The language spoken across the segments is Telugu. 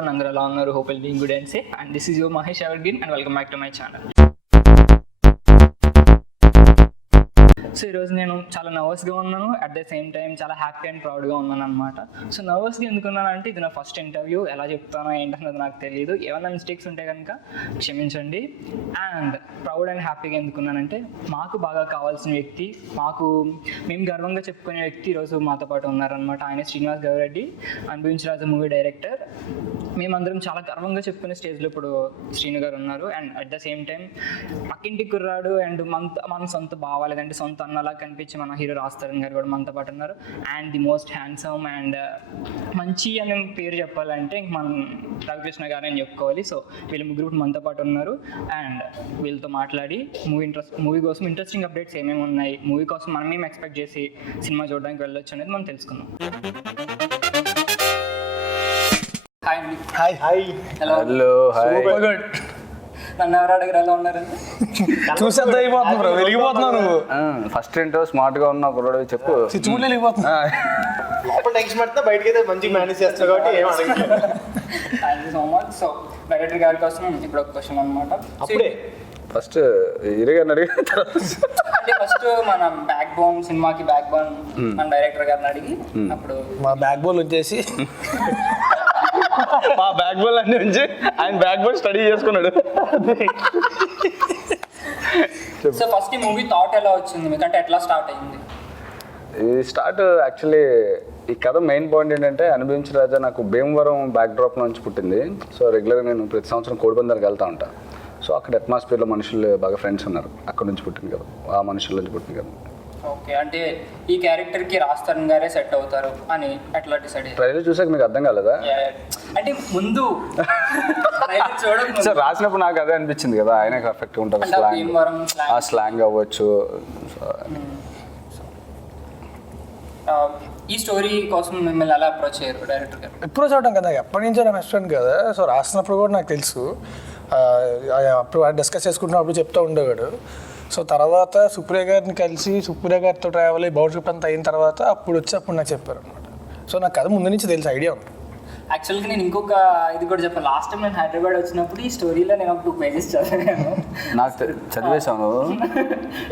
everyone, అందరూ ఎలా ఉన్నారు? hope you're doing good and safe, and this is your Mahesh Evergreen and welcome back to my channel. So ఈరోజు నేను చాలా నర్వస్గా ఉన్నాను, అట్ ద సేమ్ టైం చాలా హ్యాపీ అండ్ ప్రౌడ్గా ఉన్నాను అనమాట. సో నర్వస్గా ఎందుకున్నానంటే ఇది నా ఫస్ట్ ఇంటర్వ్యూ, ఎలా చెప్తానో ఏంటన్నది నాకు తెలియదు, ఏమైనా మిస్టేక్స్ ఉంటే కనుక క్షమించండి. అండ్ ప్రౌడ్ అండ్ హ్యాపీగా ఎందుకున్నానంటే మాకు బాగా కావాల్సిన వ్యక్తి, మేము గర్వంగా చెప్పుకునే వ్యక్తి ఈరోజు మాతో పాటు ఉన్నారనమాట. ఆయన శ్రీనివాస్ గౌరెడ్డి, అనుభవించరాజు మూవీ డైరెక్టర్. మేమందరం చాలా గర్వంగా చెప్పుకునే స్టేజ్లో ఇప్పుడు శ్రీను గారు ఉన్నారు. And at the same time పక్కింటి కుర్రాడు అండ్ మన సొంత బావ లేదంటే సొంత అన్నలా కనిపించి మన హీరో రాజ్ తరుణ్ గారు కూడా మనతో పాటు ఉన్నారు. And the most handsome and మంచి అనే పేరు చెప్పాలంటే ఇంక మనం రవికృష్ణ గారు అని చెప్పుకోవాలి. సో వీళ్ళు ముగ్గురు మనతో పాటు ఉన్నారు. అండ్ వీళ్ళతో మాట్లాడి మూవీ కోసం ఇంట్రెస్టింగ్ అప్డేట్స్ ఏమేమి ఉన్నాయి, మూవీ కోసం మనం ఏం ఎక్స్పెక్ట్ చేసి సినిమా చూడడానికి వెళ్ళొచ్చు అనేది మనం తెలుసుకుందాం. హలో నన్ను ఎవరు అడిగారు ఎలా ఉన్నారండి? చూసేద్దా అయిపోతున్నావు, వెలిగిపోతున్నావు నువ్వు. ఫస్ట్ ఏంటో స్మార్ట్ గా ఉన్నావు కుర్రాడు, చెప్పు. సిచ్చుముడ్లు వెళ్ళిపోతున్నా, లోపల టెన్షన్ పడితే బయటకి అయితే మంచిగా మేనేజ్ చేస్తావు కాబట్టి ఏం అడగలేదు. Thank you so much. So director గారి కోసం ఇప్పుడు ఒక క్వశ్చన్ అనమాట. అప్పుడే ఫస్ట్ ఇరిగారిని అడిగి అంటే ఫస్ట్ మన బ్యాక్ బోన్ సినిమాకి బ్యాక్ బోన్ మన డైరెక్టర్ గారిని అడిగి అప్పుడు మా బ్యాక్ బోన్ వచ్చేసి మా బ్యాక్ బోన్ అన్ని ఉంచి ఆయన బ్యాక్ బోన్ స్టడీ చేసుకున్నాడు. సో ఫస్ట్ ఈ మూవీ థాట్ ఎలా వచ్చింది మీకు, అంటే ఎట్లా స్టార్ట్ అయింది? ఇది స్టార్ట్ యాక్చువల్లీ ఈ కథ మెయిన్ పాయింట్ ఏంటంటే అనుభవించిన రాజా నాకు భీమవరం బ్యాక్ డ్రాప్ నుంచి పుట్టింది. సో రెగ్యులర్గా నేను ప్రతి సంవత్సరం కోడిపందాలకు వెళ్తూ ఉంటాను. సో అక్కడ అట్మాస్ఫియర్లో మనుషులు బాగా ఫ్రెండ్స్ ఉన్నారు, అక్కడ నుంచి పుట్టింది కదా, ఆ మనుషుల నుంచి పుట్టింది కదా. ఓకే, అంటే ఈ క్యారెక్టర్కి రాజ్ తరుణ్ గారే సెట్ అవుతారు అని ఎట్లా డిసైడ్ అయ్యారు? ట్రైలర్ చూసాక మీకు అర్థం కాలేదా? అంటే ముందు చూడక సార్ రాసినప్పుడు నాకు అదే అనిపించింది కదా, ఆయన పర్ఫెక్ట్గా ఉంటుంది, స్లాంగ్, ఆ స్లాంగ్ అవ్వచ్చు. ఈ స్టోరీ కోసం మిమ్మల్ని ఎలా అప్రోచ్ అయ్యారు డైరెక్టర్ గారు? అప్రోచ్ అవడం కదా, ఎప్పటి నుంచో నా బెస్ట్ ఫ్రెండ్ కదా. సో రాసినప్పుడు కూడా నాకు తెలుసు, అప్పుడు డిస్కస్ చేసుకుంటున్నప్పుడు చెప్తూ ఉండేవాడు. సో తర్వాత సుప్రియ గారిని కలిసి సుప్రియ గారితో ట్రావెల్ అయ్యి బౌట్ ట్రిప్ అంతా అయిన తర్వాత అప్పుడు నాకు చెప్పారు అనమాట. సో నాకు కథ ముందు నుంచి తెలుసు, ఐడియా ఉంది. యాక్చువల్గా నేను ఇంకొక ఇది కూడా చెప్పాను. లాస్ట్ టైం నేను హైదరాబాద్ వచ్చినప్పుడు ఈ స్టోరీలో నేను ఒక 2 pages చదివాను. నాకు చదివేశాను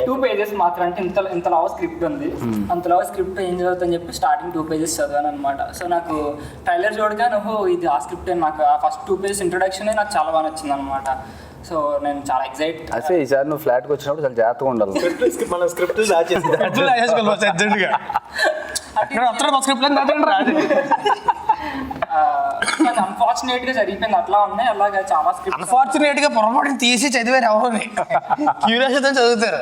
2 pages మాత్రం, అంటే ఇంత లావ స్క్రిప్ట్ ఉంది, అంత లావ స్క్రిప్ట్ ఏం చదువుతుందని చెప్పి స్టార్టింగ్ 2 pages చదివాను అనమాట. సో నాకు ట్రైలర్ చూడగానే ఇది ఆ స్క్రిప్ట్ అని, నాకు ఆ ఫస్ట్ 2 pages ఇంట్రొడక్షన్ నాకు చాలా బాగా నచ్చింది అనమాట. సో నేను చాలా ఎక్సైట్. అసలు ఈసారి నువ్వు ఫ్లాట్కి వచ్చినప్పుడు చాలా జాగ్రత్తగా ఉండాలి. మన స్క్రిప్ట్ అన్ఫార్చునేట్ గా జరిగిపోయింది, అట్లా ఉన్నాయి. అలాగే చాలా స్క్రిప్ట్ అన్ఫార్చునేట్ గా పొరపాటు తీసి చదివారు ఎవరిని, క్యూరియాసిటీ చదువుతారు.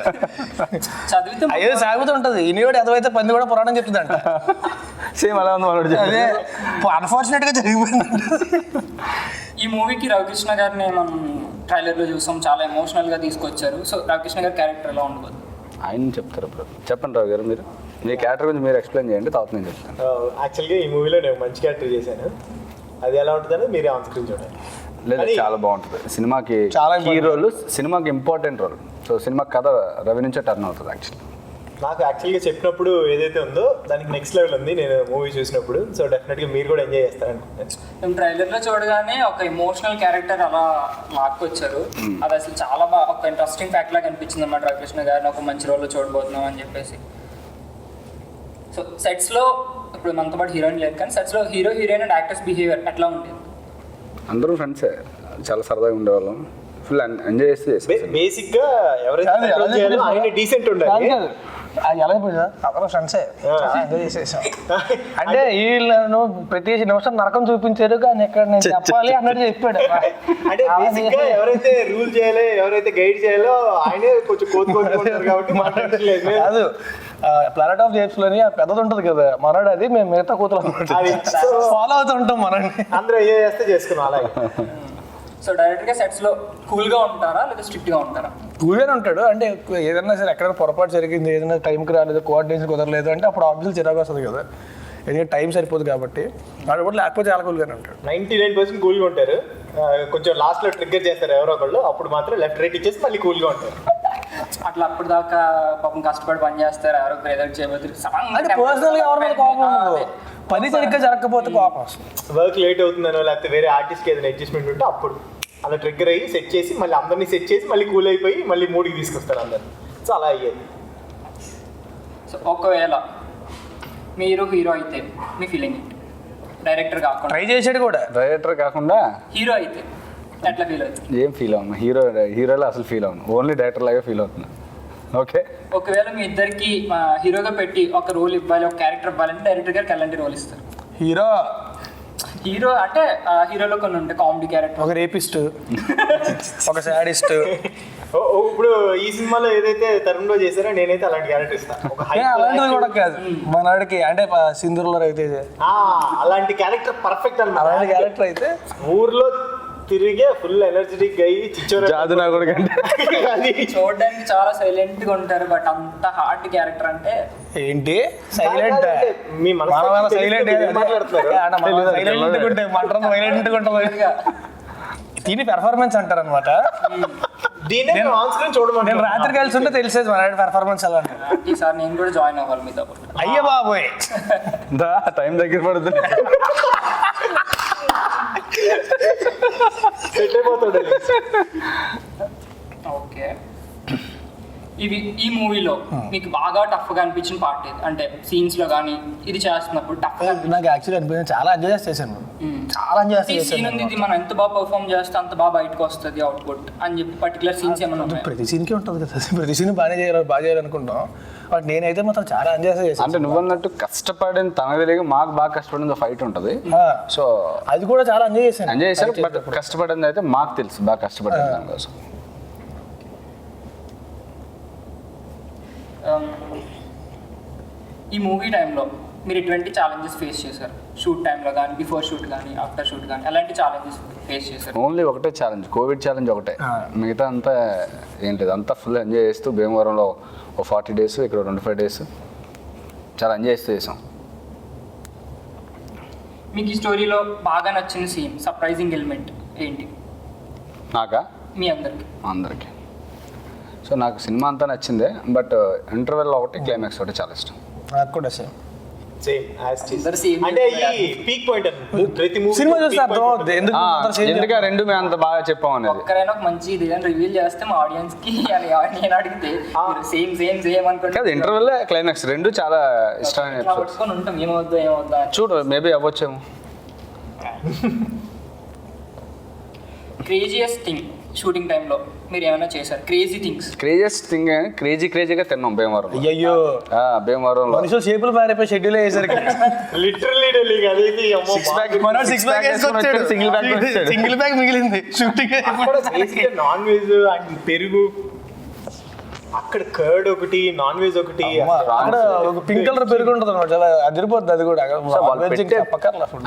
చదివితే అయ్యో సాగుతుంటది, ఇనివాడు ఎదవైతే పంది కూడా పురాణం చెప్తుందంట. సేమ్ అలా ఉంది. అదే అన్ఫార్చునేట్ గా జరిగిపోయింది. ఈ మూవీకి రవికృష్ణ గారిని మనం ట్రైలర్లో చూసాం, చాలా ఎమోషనల్గా తీసుకొచ్చారు. సో రవికృష్ణ గారి క్యారెక్టర్ ఎలా ఉండదు ఆయన చెప్తారు. ఇప్పుడు చెప్పండి రావు గారు, మీరు మీ క్యారెక్టర్ గురించి మీరు ఎక్స్ప్లెయిన్ చేయండి, తర్వాత నేను చెప్తాను. యాక్చువల్గా ఈ మూవీలో నేను మంచి క్యారెక్టర్ చేశాను, అది ఎలా ఉంటుందని మీరు ఆన్ స్క్రీన్ చూడండి. లేదు చాలా బాగుంటుంది. సినిమాకి కీ రోల్, సినిమాకి ఇంపార్టెంట్ రోల్. సో సినిమా కథ రవి నుంచే టర్న్ అవుతుంది. నాకు యాక్చువల్గా చెప్పినప్పుడు ఏదైతే ఉందో దానికి నెక్స్ట్ లెవెల్ ఉంది నేను మూవీ చూసినప్పుడు. సో డెఫినెట్గా మీరు కూడా ఎంజాయ్ చేస్తారనుకుంటున్నాను. మేము ట్రైలర్లో చూడగానే ఒక ఎమోషనల్ క్యారెక్టర్ అలా లాక్కొచ్చారు. అది అసలు చాలా బాగా ఒక ఇంట్రెస్టింగ్ ఫ్యాక్ట్ లాగా అనిపించింది అన్నమాట. రవికృష్ణ గారిని ఒక మంచి రోల్లో చూడబోతున్నాం అని చెప్పేసి. సో సెట్స్లో ఇప్పుడు మనతో పాటు హీరోయిన్ లేదు, కానీ సెట్స్లో hero heroine and actors behaviour ఎట్లా ఉండేది? అందరూ ఫ్రెండ్సే, చాలా సరదాగా ఉండేవాళ్ళం, ఫుల్ ఎంజాయ్ చేస్తే. బేసిక్గా ఎవరైతే ఆయన డీసెంట్ ఉండాలి. ఎలా అయిపోయిందా అందరూ ఫ్రెండ్సే, ఎంజాయ్ చేసేసాం. అంటే వీళ్ళను ప్రతి నిమిషం నరకం చూపించారు, కానీ ఇక్కడ నేను చెప్పాలి అన్నట్టు చెప్పాడు. అంటే బేసిక్గా ఎవరైతే రూల్ చేయాలి, ఎవరైతే గైడ్ చేయాలో ఆయనే కొంచెం కోరుకుంటారు కాబట్టి మాట్లాడలేదు. కాదు, ప్లానెట్ ఆఫ్ జేప్స్ లోని పెద్దది ఉంటది కదా మనోడు, అది మేము మిగతా కూతురు ఫాలో అవుతూ ఉంటాం, మనల్ని అందరూ ఎంజాయ్ చేస్తే చేసుకున్నాం అలాగే. సో డైరెక్ట్గా సెట్స్లో కూల్గా ఉంటారా లేదా స్ట్రిక్ట్గా ఉంటారా? కూల్గానే ఉంటాడు. అంటే ఏదైనా సరే ఎక్కడైనా పొరపాటు జరిగింది, ఏదైనా టైంకి రాలేదు, కోఆర్డినేషన్ కుదరలేదు అంటే అప్పుడు ఆఫీసులు చిరాకు వస్తుంది కదా, ఎందుకంటే టైం సరిపోదు కాబట్టి. వాడు కూడా లేకపోతే చాలా కూల్గానే ఉంటాడు. 99% కూల్గా ఉంటారు. కొంచెం లాస్ట్లో ట్రిగ్గర్ చేస్తారు ఎవరో ఒకళ్ళు, అప్పుడు మాత్రం లెఫ్ట్ రైట్ ఇచ్చేసి మళ్ళీ కూల్గా ఉంటారు. అట్లా అప్పుడు దాకా పాపం కష్టపడి పని చేస్తారు, ఎవరో ఏదో చేయబోతున్నారు. అంటే పర్సనల్గా ఎవరి మీద కోపం ఉండదు, పని సరిగ్గా జరగకపోతే కోపం వస్తుంది. వర్క్ లేట్ అవుతుందనో లేకపోతే వేరే ఆర్టిస్ట్కి ఏదైనా అడ్జస్ట్మెంట్ ఉంటే అప్పుడు అలా ట్రిగ్గర్ అయ్యి సెట్ చేసి మళ్ళీ అందరినీ సెట్ చేసి మళ్ళీ కూల్ అయిపోయి మళ్ళీ మూడికి తీసుకొస్తారు అందరు. సో అలా అయ్యేది. సో ఒకవేళ మీరు హీరో అయితే మీ ఫీలింగ్ ఏంటి? డైరెక్టర్ కాకుండా ట్రై చేసాడు కూడా. డైరెక్టర్ కాకుండా హీరో అయితే ఎట్లా ఫీల్ అవుతుంది? ఏం ఫీల్ అవును, హీరోలో అసలు ఫీల్ అవును, ఓన్లీ డైరెక్టర్ లాగా ఫీల్ అవుతున్నా. ఓకే, ఒకవేళ మీ ఇద్దరికి హీరోగా పెట్టి ఒక రోల్ ఇవ్వాలి, ఒక క్యారెక్టర్ ఇవ్వాలంటే డైరెక్టర్ గారికి ఎలాంటి రోల్ ఇస్తారు? హీరో అంటే హీరోలో కొన్ని ఉంటాయి కామెడీ క్యారెక్టర్, ఒక రేపిస్ట్, ఒక సాడిస్ట్. ఇప్పుడు ఈ సినిమాలో ఏదైతే తరుణ్లో చేశారో నేనైతే అలాంటి క్యారెక్టర్ ఇస్తాను. ఒక అలాంటిది కూడా కాదు మనవాడికి, అంటే సింధూర్లో అయితే అలాంటి క్యారెక్టర్ పర్ఫెక్ట్ అన్నమాట. అలాంటి క్యారెక్టర్ అయితే ఊర్లో తిరిగే ఫుల్ ఎనర్జెటిక్ అయ్యి చిచ్చోరా జాదు నా కూడా చూడడానికి చాలా సైలెంట్ గా ఉంటారు, బట్ అంత హార్డ్ క్యారెక్టర్ అంటే ఏంటి సైలెంట్. మీ మనసు సైలెంట్ మాట్లాడుతున్నారు. దీని పెర్ఫార్మెన్స్ అంటారు అనమాట. దీన్ని ఆన్స్క్రీన్ చూడమని నేను రాత్రి కలిసి ఉంటే తెలిసేది మన పెర్ఫార్మెన్స్ ఎలా. ఈసారి నేను కూడా జాయిన్ అవ్వాలి మీతో. అయ్యో బాబోయ్, టైం దగ్గర పడుతుంది. ఓకే, ఈ మూవీలో మీకు బాగా టఫ్ గా అనిపించిన పార్ట్ ఏది? అంటే సీన్స్ లో కానీ ఇది చేస్తున్నప్పుడు టఫ్ గా నాకు యాక్చువల్లీ అనిపించింది, చాలా ఎంజాయ్ చేశాను, చాలా ఎంజాయ్ సీన్ ఉంది, ఇది మనం ఎంత బాగా పర్ఫామ్ చేస్తే అంత బాగా బయటకు వస్తుంది అవుట్పుట్ అని చెప్పి పర్టికులర్ సీన్స్ ఏమైనా ఉన్నాయి? ప్రతి సీన్కి ఉంటుంది కదా, ప్రతి సీన్ బాగా చేయాలనుకుంటాం, బట్ నేనైతే మాత్రం చాలా ఎంజాయ్ చేశాను. అంటే నువ్వు అన్నట్టు కష్టపడిన తనకు తెలియక మాకు బాగా కష్టపడిన ఫైట్ ఉంటుంది. సో అది కూడా చాలా ఎంజాయ్ చేశాను, బట్ కష్టపడింది అయితే మాకు తెలుసు బాగా కష్టపడింది దానికోసం. ఈ మూవీ టైంలో మీరు ఎటువంటి ఛాలెంజెస్ ఫేస్ చేశారు? షూట్ టైంలో కానీ, బిఫోర్ షూట్ కానీ, ఆఫ్టర్ షూట్ కానీ, ఎలాంటి ఛాలెంజెస్ ఫేస్ చేశారు? ఓన్లీ ఒకటే ఛాలెంజ్, కోవిడ్ ఛాలెంజ్ ఒకటే. మిగతా అంతా ఏంటిది, అంతా ఫుల్ ఎంజాయ్ చేస్తూ భీమవరంలో ఓ 40 days, ఇక్కడ 25 days చాలా ఎంజాయ్ చేస్తూ చేసాం. మీకు ఈ స్టోరీలో బాగా నచ్చిన సీన్, సర్ప్రైజింగ్ ఎలిమెంట్ ఏంటి? నాకా? మీ అందరికి. సో నాకు సినిమా అంతా నచ్చిందే, బట్ ఇంటర్వెల్ ఒకటి, క్లైమాక్స్ ఒకటి చాలా ఇష్టం. నాకు కూడా సేమ్. అంటే ఈ పీక్ పాయింట్ ప్రతి మూవీ సినిమా చూస్తే అర్థం అవుతుంది ఎందుకు రెండు మేము అంత బాగా చెప్పాం అనేది. ఒక్కరైనా ఒక మంచి రివీల్ చేస్తే మా ఆడియన్స్ కి నేను అడిగితే సేమ్ సేమ్ సేమ్ అనుకుంటే ఇంటర్వెల్ క్లైమాక్స్ రెండు చాలా ఇష్టమైన పట్టుకొని ఉంటాం, ఏమవుద్దా చూడు, మేబీ అవ్వచ్చేమో. క్రేజియస్ట్ థింగ్ షూటింగ్ టైంలో మీరు ఏమైనా చేశారు? క్రేజియస్ట్ థింగ్ క్రేజీగా తిన్నాం భీమవరం. అయ్యో భీమవరంలో మనుషులు షేపులు మారిపోయి షెడ్యూల్ వేసరికి సింగిల్ బ్యాగ్ మిగిలింది షూటింగ్. నాన్ వెజ్ అండ్ పెరుగు, అక్కడ కర్డ్ ఒకటి, నాన్ వెజ్ ఒకటి, అక్కడ ఒక పింక్ కలర్ పెరుగు ఉంటుంది అనమాట, చాలా అదిరిపోద్ది. అది కూడా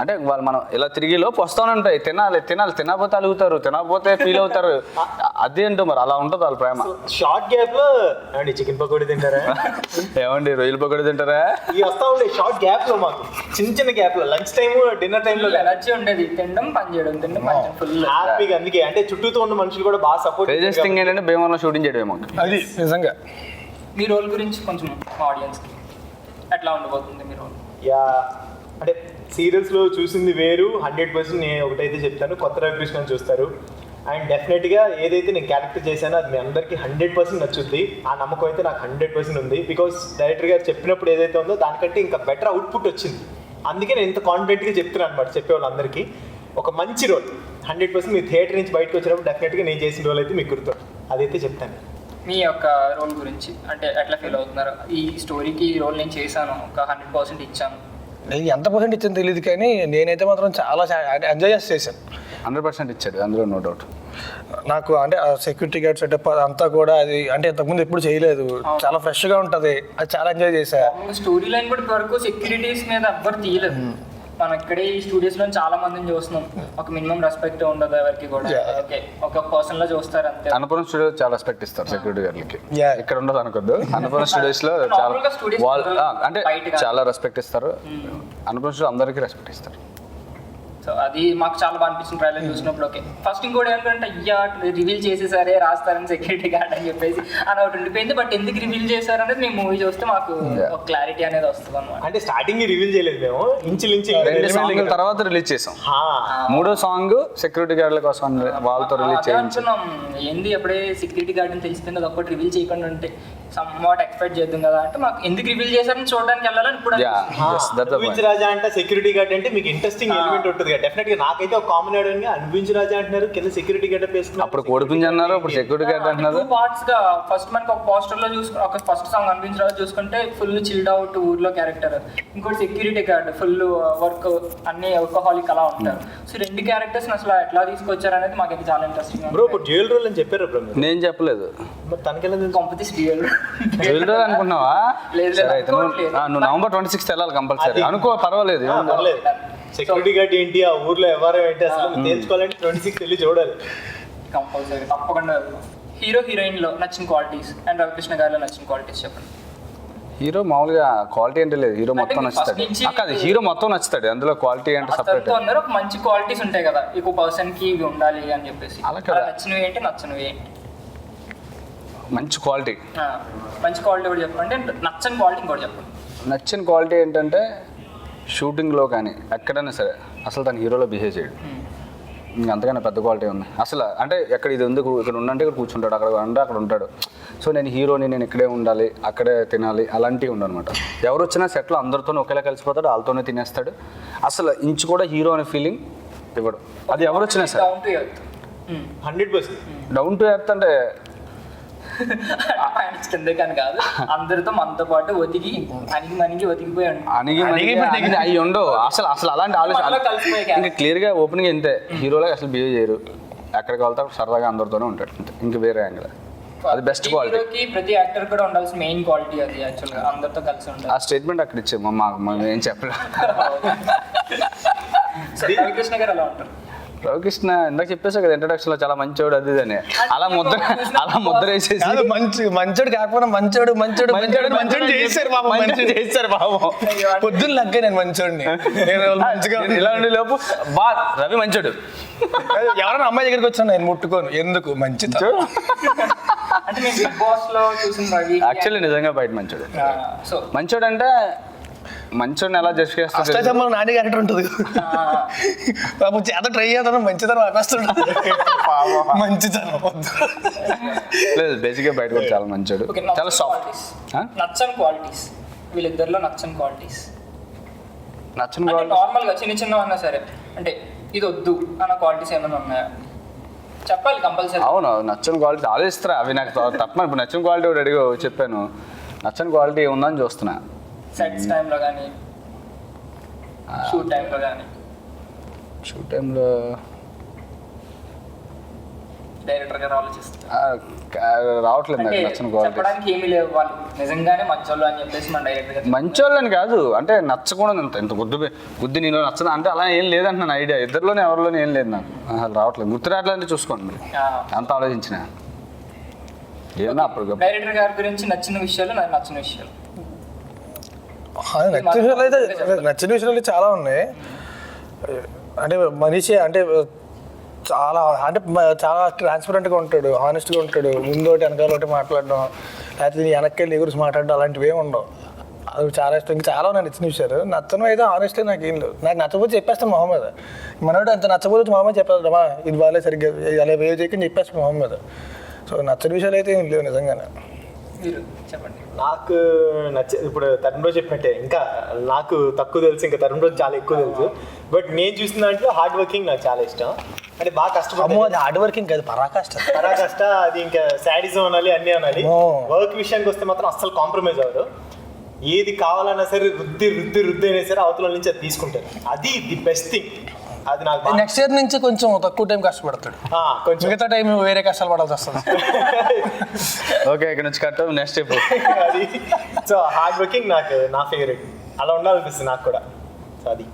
అంటే వాళ్ళు మనం ఇలా తిరిగి లోపు వస్తానే ఉంటాయి, తినాలి తినకపోతే అలుగుతారు, తినకపోతే ఫీల్ అవుతారు. అదేంటో మరి అలా ఉంటుంది వాళ్ళ ప్రేమ. షార్ట్ గ్యాప్ లో ఏమండి చికెన్ పకోడీ తింటారా, ఏమండి రొయ్యల పకోడీ తింటారా, ఇవి వస్తా ఉండే షార్ట్ గ్యాప్ లో. మాకు చిన్న గ్యాప్ లో లంచ్ టైమ్, డిన్నర్ టైమ్ లో ఎనర్జీ ఉండేది, తినడం పని చేయడం ఫుల్ హ్యాపీగా. అందుకే అంటే చుట్టూతో ఉన్న మనుషులు కూడా బాగా సపోర్ట్. క్రేజియస్ట్ థింగ్ ఏంటంటే భీమవరంలో షూటింగ్ చేయడమే మాకు. అది నిజంగా. మీ రోల్ గురించి కొంచెం మా ఆడియన్స్కి ఎట్లా ఉండబోతుంది మీ రోల్? యా, అంటే సీరియల్స్లో చూసింది వేరు. 100% నేను ఒకటైతే చెప్తాను, కొత్త రవికృష్ణ చూస్తారు. అండ్ డెఫినెట్గా ఏదైతే నేను క్యారెక్టర్ చేశానో అది మీ అందరికీ 100% నచ్చుద్ది. ఆ నమ్మకం అయితే నాకు 100% ఉంది. బికాస్ డైరెక్టర్ గారు చెప్పినప్పుడు ఏదైతే ఉందో దానికంటే ఇంకా బెటర్ అవుట్పుట్ వచ్చింది. అందుకే నేను ఇంత కాన్ఫిడెంట్గా చెప్తున్నాను అనమాట చెప్పేవాళ్ళందరికీ. ఒక మంచి రోల్ 100% మీ థియేటర్ నుంచి బయటకు వచ్చినప్పుడు డెఫినెట్గా నేను చేసిన రోల్ అయితే మీకు గుర్తు, అదైతే చెప్తాను. మీ యొక్క రోల్ గురించి అంటే ఎట్లా ఫీల్ అవుతున్నారు? ఈ స్టోరీకి ఈ రోల్ నేను చేశాను, ఒక 100% ఇచ్చాను. ఎంత పర్సెంట్ ఇచ్చాను తెలియదు, కానీ నేనైతే మాత్రం చాలా ఎంజాయ్ చేశాను. 100% ఇచ్చాడు, అందులో నో డౌట్. నాకు అంటే సెక్యూరిటీ గార్డ్ సెటప్ అంతా కూడా అది అంటే ఇంతకుముందు ఎప్పుడు చేయలేదు, చాలా ఫ్రెష్గా ఉంటుంది, అది చాలా ఎంజాయ్ చేశా. స్టోరీ లైన్ కూడా వరకు సెక్యూరిటీస్ మీద ఎవ్వరు తీయలేదు. మనం ఇక్కడే ఈ స్టూడియోస్ లో చాలా మందిని చూస్తున్నాం, ఒక మినిమం రెస్పెక్ట్ ఉండదు ఎవరికి కూడా. ఓకే, ఒక పర్సన్ లో చూస్తారు అంతే. అన్నపూర్ణ స్టూడియో చాలా రెస్పెక్ట్ ఇస్తారు సెక్యూరిటీ గార్డ్లకి, ఇక్కడ ఉండదు అనుకోద్దు. అన్నపూర్ణ స్టూడియోస్ లో చాలా అంటే చాలా రెస్పెక్ట్ ఇస్తారు. అన్నపూర్ణ స్టూడియో అందరికీ రెస్పెక్ట్ ఇస్తారు. సో సో అది మాకు చాలా బాగా అనిపించింది ట్రైలర్ చూసినప్పుడు. ఓకే ఫస్ట్ ఇంకోటి ఏంటంటే అయ్యా రివీల్ చేసేసారే రాస్తారని సెక్యూరిటీ గార్డ్ అని చెప్పేసి అని ఒకటి ఉండిపోయింది. బట్ ఎందుకు రివీల్ చేశారు అనేది మేము మూవీ చూస్తే మాకు ఒక క్లారిటీ అనేది వస్తుంది అన్నమాట. అంటే స్టార్టింగ్ రివీల్ చేయలేదు మేము, ఇంచులించి 2 సాంగ్ల తర్వాత రిలీజ్ చేసాం. 3వ సాంగ్ సెక్యూరిటీ గార్డుల కోసం వాళ్ళతో రిలీజ్ చేయాలి అనుకున్నాం. ఏంది అప్పుడే సెక్యూరిటీ గార్డ్ అని తెలిసిపోయింది, అది ఒక్కటి రివీల్ చేయకుండా ఉంటే సమ్ వాట్ ఎక్స్పెక్ట్ చేద్దాం కదా అంటే మాకు ఎందుకు రివీల్ చేశారని చూడడానికి వెళ్ళాలని ఇప్పుడు అనుభవించి రాజా అంటే సెక్యూరిటీ గార్డ్ అంటే మీకు ఇంట్రెస్టింగ్ ఎలిమెంట్ ఉంటుంది కదా. డెఫినెట్ గా నాకైతే ఒక కామన్ ఐడియా అనుభవించి రాజా అంటున్నారు, కింద సెక్యూరిటీ గార్డ్ వేసుకున్నారు, అప్పుడు కోడిపుంజి అన్నారు, ఇప్పుడు సెక్యూరిటీ గార్డ్ అంటున్నారు. 2 పార్ట్స్ గా ఫస్ట్ మనకి ఒక పోస్టర్ లో చూసుకుని ఒక ఫస్ట్ సాంగ్ అనిపించిన రాజు చూసుకుంటే ఫుల్ చిల్డ్ అవుట్ ఊర్లో క్యారెక్టర్, ఇంకోటి సెక్యూరిటీ గార్డ్ ఫుల్ వర్క్ అన్ని ఆల్కహాలిక్ అలా ఉంటారు. సో 2 క్యారెక్టర్స్ అసలు ఎట్లా తీసుకొచ్చారు అనేది మాకైతే చాలా ఇంట్రెస్టింగ్. బ్రో ఇప్పుడు డ్యూయల్ రోల్ అని చెప్పారు బ్రో, నేను చెప్పలేదు. మరి తనకెళ్ళి కాంపిటీస్ డ్యూయల్ అనుకున్నావా? లేదు, సరే అయితే నువ్వు నవంబర్ 26 వెళ్ళాలి కంపల్సరీ. అనుకో పర్వాలేదు. పర్లేదు. సెక్యూరిటీ గార్డ్ ఏంటి, ఆ ఊర్లో ఎవరు ఏంటి అసలు తెలుసుకోవాలంటే 26 వెళ్ళి చూడాలి కంపల్సరీ, తప్పకుండా. హీరో హీరోయిన్ లో నచ్చిన క్వాలిటీస్ అండ్ రవికృష్ణ గారిలో నచ్చిన క్వాలిటీస్ చెప్పండి. హీరో మామూలుగా క్వాలిటీ అంటే లేదు, హీరో మొత్తం నచ్చుతాడు. కాదు హీరో మొత్తం నచ్చుతాడు, అందులో క్వాలిటీ అంటే సపరేట్. అందరూ మంచి క్వాలిటీస్ ఉంటాయి కదా, ఇంకో పర్సన్ కి ఇవి ఉండాలి అని చెప్పేసి. అలా కదా. నచ్చినవి ఏంటి నచ్చనివి ఏంటి? మంచి క్వాలిటీ. మంచి క్వాలిటీ కూడా చెప్పండి, నచ్చని క్వాలిటీ ఇంకోటి చెప్పండి. నచ్చిన క్వాలిటీ ఏంటంటే షూటింగ్లో కానీ ఎక్కడైనా సరే అసలు తన హీరోలో బిహేవ్ చేయడు. ఇంకా అంతకన్నా పెద్ద క్వాలిటీ ఉంది అసలు. అంటే ఎక్కడ ఇది ఉంది, ఇక్కడ ఉండంటే ఇక్కడ కూర్చుంటాడు, అక్కడ ఉంటే అక్కడ ఉంటాడు. సో నేను హీరోని, నేను ఇక్కడే ఉండాలి, అక్కడే తినాలి అలాంటివి ఉండనమాట. ఎవరు వచ్చినా సెట్లో అందరితోనే ఒకేలా కలిసిపోతాడు, వాళ్ళతోనే తినేస్తాడు. అసలు ఇంచు కూడా హీరో అనే ఫీలింగ్ ఇవ్వడు. అది ఎవరు వచ్చినా సరే. 100%. డౌన్ టు ఎర్త్ అంటే కింద కానీ కాదు, అందరితో మనతో పాటు ఒదిగి అణిగి ఒదిగిపోయాడు. అవి ఉండవు అసలు. అసలు అలాంటి ఆలోచన ఇంకా క్లియర్గా ఓపెనింగ్ ఇంతే. హీరోలో అసలు బిహేవ్ చేయరు, ఎక్కడికి వెళ్తాడు సరదాగా అందరితోనే ఉంటాడు, ఇంకా వేరే యాంగిల్. అది బెస్ట్ క్వాలిటీ. ప్రతి యాక్టర్ కూడా ఉండాల్సిన మెయిన్ క్వాలిటీ అది యాక్చువల్గా, అందరితో కలిసి ఉండాలి. ఆ స్టేట్మెంట్ అక్కడ ఇచ్చాము, మనం ఏం చెప్పలేదు. రవికృష్ణ గారు ఎలా ఉంటారు? రవికృష్ణ ఇందాక చెప్పేసా కదా ఇంట్రడక్షన్ లో చాలా మంచోడు అది అని. అలా ముద్ర వేసేసి మంచోడు కాకపోయినా మంచోడు చేశారు బాబు. పొద్దున్న లగ్గా నేను మంచోడిని, నేను మంచిగా ఇలా ఉండే లోపు రవి మంచోడు. ఎవరైనా అమ్మాయి దగ్గరికి వచ్చాను నేను ముట్టుకోను, ఎందుకు మంచి అంటే మేము బిగ్ బాస్ లో చూసిన రవి యాక్చువల్లీ నిజంగా బయట మంచోడు. మంచోడు అంటే మంచోడిని ఎలా జడ్జ్ చేస్తాను, నాని క్యారెక్టర్ ఉంటుంది బాబు, చేత ట్రై చేస్తాను మంచితనం ఆపేస్తుంటాను. మంచితనం లేదు, బేసిక్గా బయట కూడా చాలా మంచోడు, చాలా సాఫ్ట్. నచ్చని క్వాలిటీస్ వీళ్ళిద్దరిలో, నచ్చని క్వాలిటీస్ నచ్చని నార్మల్ గా చిన్న చిన్న ఉన్నా సరే, అంటే ఇది వద్దు అన్న క్వాలిటీస్ ఏమైనా ఉన్నాయా చెప్పాలి కంపల్సరీ. అవును, నచ్చని క్వాలిటీ ఆలోచిస్తారా అవి నాకు తప్ప. ఇప్పుడు నచ్చిన క్వాలిటీ ఒకటి అడిగి చెప్పాను, నచ్చని క్వాలిటీ ఉందని చూస్తున్నా. సెట్స్ టైంలో కానీ, షూట్ టైంలో కానీ. షూట్ టైంలో డైరెక్టర్ గారు ఆలోచిస్తారు, రావట్లేదు నాకు నచ్చిన క్వాలిటీ. చెప్పడానికి ఏమీ లేవు, వాళ్ళు నిజంగానే మంచోళ్ళు అని చెప్పేసి మన డైరెక్టర్ గారు. మంచోళ్ళని కాదు అంటే నచ్చకూడదు, ఇంత బుద్ధి నేను నచ్చదు అంటే అలా ఏం లేదంటున్నాను. ఐడియా ఇద్దరిలోనే ఎవరిలోనే ఏం లేదు నాకు, అసలు రావట్లేదు. గుర్తు రావట్లేదు, చూసుకోండి మీరు అంత ఆలోచించిన ఏమన్నా అప్పుడు. డైరెక్టర్ గారి గురించి నచ్చిన విషయాలు, నాకు నచ్చిన విషయాలు. నచ్చిన విషయాలు చాలా ఉన్నాయి. అంటే మనిషి అంటే చాలా ట్రాన్స్పరెంట్గా ఉంటాడు, హానెస్ట్గా ఉంటాడు. ముందోటి వెనకాల ఒకటి మాట్లాడడం, లేకపోతే వెనక్కి వెళ్ళి గురించి మాట్లాడడం అలాంటివి ఏమి ఉండవు. అది చాలా ఇష్టం. ఇంకా చాలా ఉన్నాయి నచ్చిన విషయాలు. నచ్చడం అయితే హానెస్ట్గా నాకు ఏం లేవు. నాకు నచ్చకపోతే చెప్పేస్తాను మొహం మీద. మనోడు అంత నచ్చకపోతే మొహం మీద చెప్పేస్తామా ఇది బాగాలేదు సరిగ్గా అలా వేవ్ చేయని చెప్పేస్తాను మొహం మీద. సో నచ్చని విషయాలు అయితే ఏం లేవు నిజంగానే. చెప్పండి. నాకు ఇప్పుడు తరుణ్ రోజు చెప్పినట్టే, ఇంకా నాకు తక్కువ తెలుసు, ఇంకా తరుణ్ రోజు చాలా ఎక్కువ తెలుసు. బట్ నేను చూసిన దాంట్లో హార్డ్ వర్కింగ్ నాకు చాలా ఇష్టం. అంటే బాగా కష్టపడము, అది హార్డ్ వర్కింగ్ కాదు, పరాకష్ట. అది ఇంకా శాడిజం అనాలి, అన్నీ అనాలి. వర్క్ విషయానికి వస్తే మాత్రం అస్సలు కాంప్రమైజ్ అవ్వరు. ఏది కావాలన్నా సరే రుద్ది అయినా సరే అవతల నుంచి అది తీసుకుంటారు. అది ది బెస్ట్ థింగ్. అది నాకు నెక్స్ట్ ఇయర్ నుంచి కొంచెం తక్కువ టైం కష్టపడతాడు, కొంచెం మిగతా టైం వేరే కష్టాలు పడాల్సి వస్తుంది. ఓకే, ఇక్కడ నుంచి కట్ట నెక్స్ట్ స్టెప్. అది సో హార్డ్ వర్కింగ్ నాకు నా ఫేవరెట్. అలా ఉండాలనిపిస్తుంది నాకు కూడా. సో అది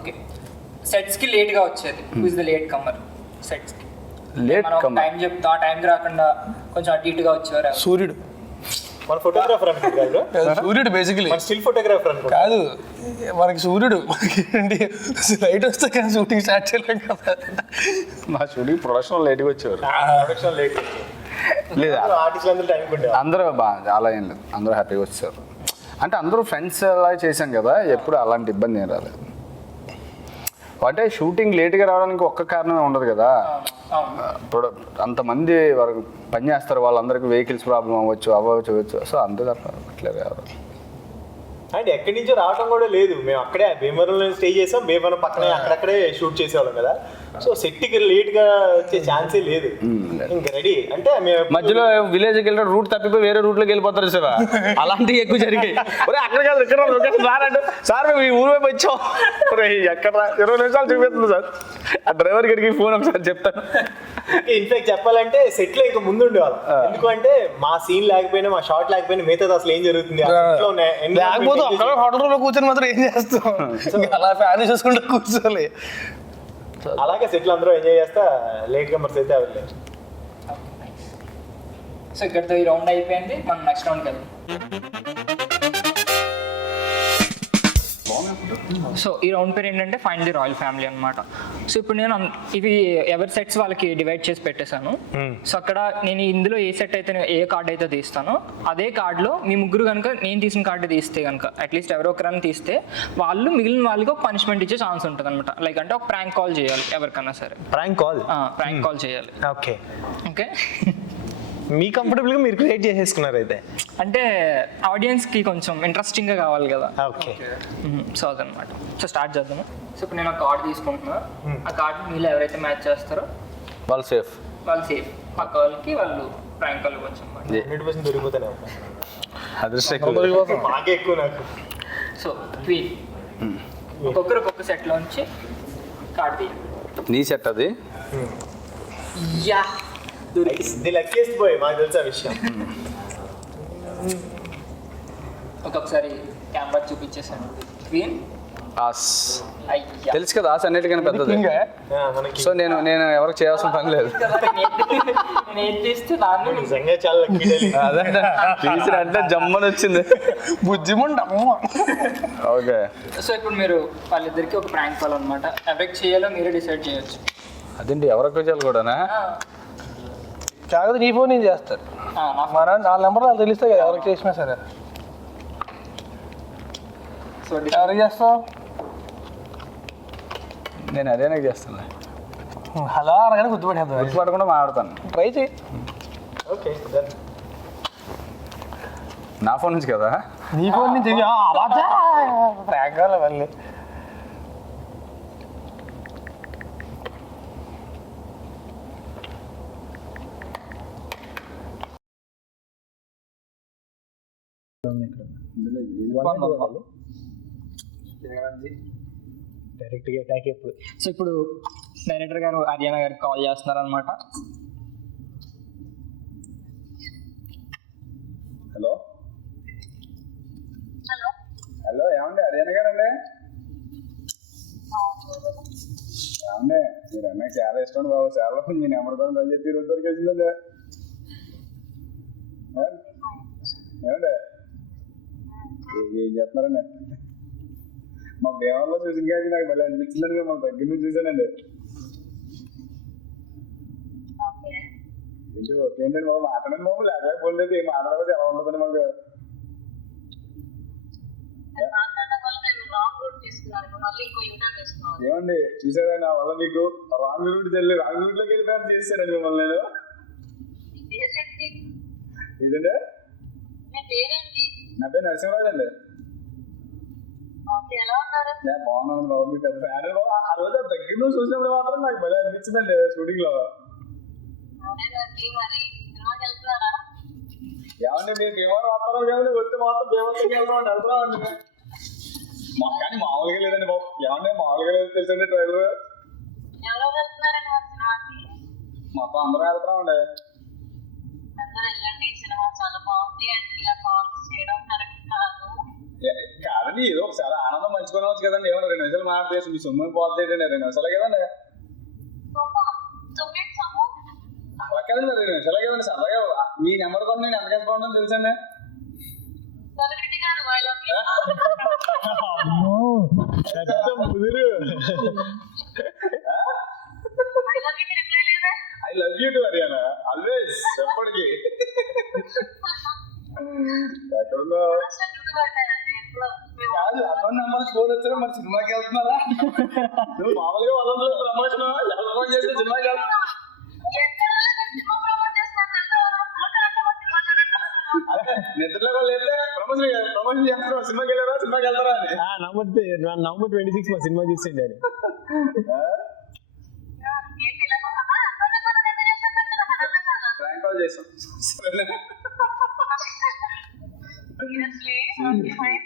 ఓకే. సెట్స్ కి లేట్ గా వచ్చేది, who is the late comer sets కి? లేట్ కమర్ టైం చెప్తా, ఆ టైంకి రాకుండా కొంచెం అటు ఇటుగా వచ్చేవారు. సూర్యుడు మన ఫోటోగ్రాఫర్ అనుకుంటారు, సూర్యుడు బేసికలీ మన స్టిల్ ఫోటోగ్రాఫర్ అనుకుంటా. కాదు, మనకి సూర్యుడు లైట్ వస్తే కానీ షూటింగ్ స్టార్ట్ చేయలేం కదా. మా షూటింగ్ ప్రొడక్షన్ లేట్గా వచ్చేవారు. ప్రొడక్షన్ లేట్ లేదా ఆర్టిస్టులు అందరూ టైం ఉండేవారు. అందరూ బాగా చాలా ఏం లేదు, అందరూ హ్యాపీగా వచ్చారు. అంటే అందరూ ఫ్రెండ్స్ అలా చేశాం కదా, ఎప్పుడు అలాంటి ఇబ్బంది ఏం రాలేదు. అంటే షూటింగ్ లేట్గా రావడానికి ఒక్క కారణమే ఉండదు కదా. అంతమంది వరకు పని చేస్తారు, వాళ్ళందరికీ వెహికల్స్ ప్రాబ్లం అవ్వచ్చు. సో అంతే తప్ప అట్లే రాదు. అండ్ ఎక్కడి నుంచో రావడం కూడా లేదు, మేము అక్కడే భీమవరంలో స్టే చేసాం, భీమవరం పక్కనే అక్కడక్కడే షూట్ చేసేవాళ్ళం కదా. సో సెట్కి లేట్గా వచ్చే ఛాన్సే లేదు. ఇంకా రెడీ అంటే మేము మధ్యలో విలేజ్కి వెళ్ళిన రూట్ తప్పిపోయి వేరే రూట్లోకి వెళ్ళిపోతారు సార్, అలాంటివి ఎక్కువ జరిగాయి. అక్కడ కాదు ఇక్కడ లొకేషన్ రానంటే సార్ మేము ఈ ఊరు వైపు వచ్చాం, ఎక్కడ 20 నిమిషాలు చూపిస్తుంది సార్. ఆ డ్రైవర్ గడికి ఫోన్ ఒకసారి చెప్తాను. ఇన్ఫాక్ట్ చెప్పాలంటే సెట్ లో ఇంకా ముందు ఉండేవాళ్ళం. ఎందుకంటే మా సీన్ లేకపోయినా, మా షాట్ లేకపోయినా మిగతా అసలు ఏం జరుగుతుంది లేకపోతే అక్కడ హోటల్ రూమ్ లో కూర్చొని మాత్రం ఏం చేస్తాం, అలా ఫ్యామిలీ చూసుకుంటూ కూర్చోలే. అలాగే సెట్లు అందరూ ఎంజాయ్ చేస్తా లేట్ కమర్స్ అయితే అవ్వలేదు. సో ఇక్కడితో ఈ రౌండ్ అయిపోయింది, మనం నెక్స్ట్ రౌండ్కి వెళ్దాం. సో ఈ రౌండ్ పేరు ఏంటంటే ఫైండ్ ది రాయల్ ఫ్యామిలీ అనమాట. సో ఇప్పుడు నేను ఇవి ఎవరి సెట్స్ వాళ్ళకి డివైడ్ చేసి పెట్టేశాను. సో అక్కడ నేను ఇందులో ఏ సెట్ అయితే ఏ కార్డ్ అయితే తీస్తానో అదే కార్డులో మీ ముగ్గురు కనుక నేను తీసిన కార్డు తీస్తే కనుక అట్లీస్ట్ ఎవరో ఒకరని తీస్తే వాళ్ళు మిగిలిన వాళ్ళకి ఒక పనిష్మెంట్ ఇచ్చే ఛాన్స్ ఉంటుంది అనమాట. లైక్ అంటే ఒక ప్రాంక్ కాల్ చేయాలి ఎవరికన్నా సరే. ప్రాంక్ కాల్ చేయాలి. ఓకే ఓకే, మీ కంఫర్టబుల్గా మీరు క్రియేట్ చేసేసుకున్నారు అయితే. అంటే ఆడియన్స్కి కొంచెం ఇంట్రెస్టింగ్గా కావాలి కదా. ఓకే, సో అదనమాట. సో స్టార్ట్ చేద్దాము. సో ఇప్పుడు నేను ఒక కార్డు తీసుకుంటున్నా, ఆ కార్డు మీలో ఎవరైతే మ్యాచ్ చేస్తారో వాళ్ళు సేఫ్. పక్క వాళ్ళకి వాళ్ళు ప్రాంక్ కాల్ ఇవ్వచ్చు అనమాట. 100% దొరికిపోతానే అదృష్టం బాగా ఎక్కువ నాకు. సో క్వీన్ ఒక్కొక్కరు ఒక్కొక్క సెట్లోంచి కార్డు తీయండి. నీ సెట్ అది. యా, ది లక్కీయెస్ట్ బాయ్, మాకు తెలుసా విషయం. ఒక్కొక్కసారి కెమెరా చూపించేసాను. క్వీన్ ఆస్ అయ్యా, తెలుసు కదా, ఆస్ అన్నిటికన్నా పెద్దది. మనకి సో నేను ఎవరికి చేయాల్సిన పని లేదు. నేను ఏం చేస్తే దాన్ని నిజంగా చాలా లక్కీ. తీసిన అంటే జమ్మని వచ్చింది బుజ్జిముండ. ఓకే, సో ఇప్పుడు మీరు వాళ్ళిద్దరికి ఒక ప్రాంక్ కాల్ అనమాట. ఎవరికి చేయాలో మీరే డిసైడ్ చేయొచ్చు. అదేంటి ఎవరికి చేయాలి కూడానా? కాకపోతే నీ ఫోన్ నేను చేస్తారు, మన వాళ్ళ నెంబర్ వాళ్ళు తెలిస్తే కదా ఎవరికి చేసినా సరే. సో ఎవరికి చేస్తావు? నేను అదే నాకు చేస్తాను, అలా అనగానే గుర్తుపట్టేద్దాం, గుర్తుపడకుండా మాట్లాడతాను. ట్రై చేయి. ఓకే, నా ఫోన్ నుంచి కదా. నీ ఫోన్ నుంచి ప్రాంక్ కావాలి మళ్ళీ. డైరెక్ట్గా అటాక్ ఎప్పుడు. సో ఇప్పుడు డైరెక్టర్ గారు హర్యానా గారికి కాల్ చేస్తున్నారనమాట. హలో హలో, ఏమండి హర్యానా గారు అండి? ఏమండి మీరు అన్నకి చాలా ఇష్టం బాబు, చాలా మీ నెంబర్ కొని కాల్ చేసి ఈరోజు దొరికేసిందండి. ఏమండి ఏం చేస్తున్నారండి? మా భీమవరంలో చూసిన కానీ నాకు మళ్ళీ అనిపించిందండి, మా దగ్గర నుంచి చూసానండి. ఏంటి ఓకే ఏంటండి బాబు, మాట్లాడండి బాబు, లేకపోతే పోలేదు ఏం మాట్లాడకపోతే ఎలా ఉంటుందండి మాకు? ఏమండి చూసారా, నా వల్ల మీకు రాంగ్ రూట్ వెళ్ళి రాంగ్ రూట్ లోకి వెళ్ళి చేస్తానండి మిమ్మల్ని నేను. ఏంటంటే నా పేరు నరసింహరాజు అండి. నేను బాగున్నాను బాబు, మీ పెద్ద ఫ్యాన్ బాబు. ఆ రోజు దగ్గర నుంచి చూసినప్పుడు మాత్రం నాకు భలే అనిపించిందండి షూటింగ్ లో. ఏమండి మీరు భీమవరం వస్తారా కానీ వచ్చి మాత్రం భీమవరంకి వెళ్తామండి, వెళ్తున్నామండి. కానీ మామూలుగా లేదండి బాబు, ఏమండి మామూలుగా లేదు తెలుసండి. ట్రైలర్ మొత్తం అందరూ వెళ్తున్నామండి. కాదండి ఏదో ఒకసారి ఆనందం మంచుకోవచ్చు కదండి. ఏమన్నా 2 నిమిషాలు మాట్లాడేసి మీ సొమ్ము పోతే 2 నిమిషాలే కదండి. అలా కదండి 2 నిమిషాలే కదండి. సరదాగా మీ నెంబర్ కొని నేను ఎంత కష్టపడుతుందో తెలుసండి. రవిరెడ్డి గారు ఐ లవ్ యూ. ముదురు ఐ లవ్ యూ రిప్లై లేదా? I love you to Haryana always ఎప్పటికీ. ఎక్కడుందో అసలు గుర్తుపట్టానండి ఎప్పుడో. కాదు అన్నోన్ నెంబర్ ఫోన్ వచ్చారా మరి సినిమాకి వెళ్తున్నారా? నువ్వు మామూలుగా వదలలేదు ప్రమోషన్ ఎలా చేస్తే సినిమాకి వెళ్తా. ఎక్కడ నేను సినిమా ప్రమోట్ చేస్తున్నాను అంటే ఫోటో అంటే మా సినిమా చూడండి. అదే నిద్రలో కూడా లేస్తే ప్రమోషన్ చేస్తారా సినిమాకి వెళ్ళారా సినిమాకి వెళ్తారా అని. నవంబర్ 26 మా సినిమా చూసిండే అని. ఏంటి ఇలా అన్నోన్ నెంబర్ ఎంత చేశాను నాకు అర్థం కాదు. ప్రాంక్ కాల్ చేసాం. Seriously okay fine.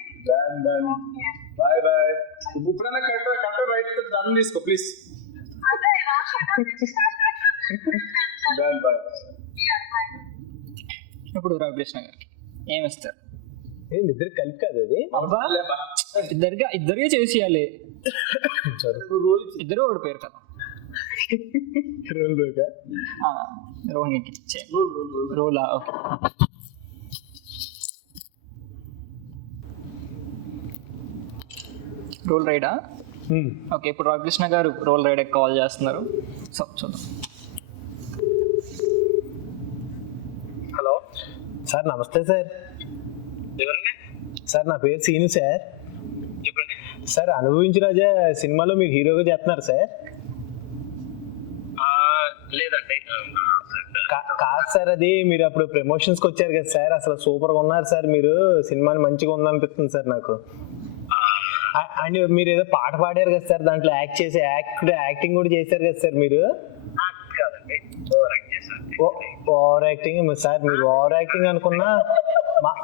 Bye bye. ఇప్పుడైనా కరెక్ట్ రైట్ డన్ తీసుకో ప్లీజ్. అదే రాష్ట్రం డన్ బాయ్. ఇప్పుడు రవికృష్ణ గారికి ఏమి ఇస్తారు? ఇద్దరు కలిపి కాదు అది. ఇద్దరికి చేసేయాలి, ఇద్దరు ఓడిపోయారు కదా. రోహిణికి రోలా. ఓకే, రోల్ రైడా. ఓకే, ఇప్పుడు Ravi Krishna garu roll rider call చేస్తున్నారు. సో చూద్దాం. హలో సార్, నమస్తే సార్. సార్ నా పేరు సీను సార్. సార్ అనుభవించు రాజా సినిమాలో మీరు హీరోగా చేస్తున్నారు సార్. లేదండి కాదు సార్, అది మీరు అప్పుడు ప్రమోషన్స్కి వచ్చారు కదా సార్, అసలు సూపర్గా ఉన్నారు సార్. మీరు సినిమాని మంచిగా ఉందనిపిస్తుంది సార్ నాకు. అండ్ మీరు ఏదో పాట పాడారు కదా సార్, దాంట్లో యాక్ట్ చేసి యాక్టింగ్ కూడా చేశారు కదా సార్ మీరు. కాదండి, ఓవర్ యాక్ట్ చేశాను. ఓవర్ యాక్టింగ్ సార్, మీరు ఓవర్ యాక్టింగ్ అనుకున్నా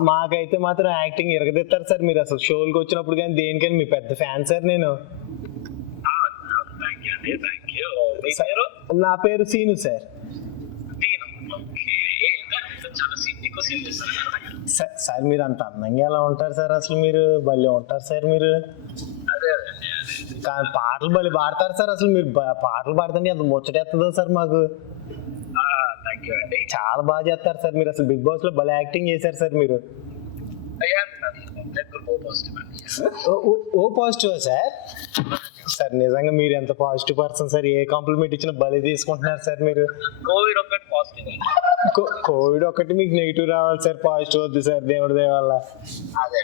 మాకైతే మాత్రం యాక్టింగ్ ఇరగదిస్తారు సార్. మీరు అసలు షోలకు వచ్చినప్పుడు కానీ దేనికని మీ పెద్ద ఫ్యాన్ సార్ నేను. థ్యాంక్ యూ అండి, థ్యాంక్ యూ. మీ పేరు? నా పేరు సీను సార్. దీను. ఓకే, చాలా ఎక్కువ సీన్ చేస్తారు. సార్ మీరు అంత అందంగా ఎలా ఉంటారు సార్, అసలు మీరు భలే ఉంటారు సార్ మీరు. అదే కానీ పాటలు భలే పాడతారు సార్, అసలు మీరు పాటలు పాడుతుంటే ఎంత ముచ్చటేస్తుందో సార్ మాకు. థ్యాంక్ యూ అండి. చాలా బాగా చేస్తారు సార్ మీరు, అసలు బిగ్ బాస్ లో భలే యాక్టింగ్ చేశారు సార్ మీరు. అయ్యా ఓ పాజిటివ్ అండి. O positive sir. సార్ నిజంగా మీరు ఎంత పాజిటివ్ పర్సన్ సార్, ఏ కాంప్లిమెంట్ ఇచ్చినా భలే తీసుకుంటున్నారు సార్ మీరు. కోవిడ్ ఒక్కటి పాజిటివ్. కోవిడ్ ఒకటి మీకు నెగిటివ్ రావాలి సార్, పాజిటివ్ వద్దు సార్ దేవుడి దయ వల్ల. అదే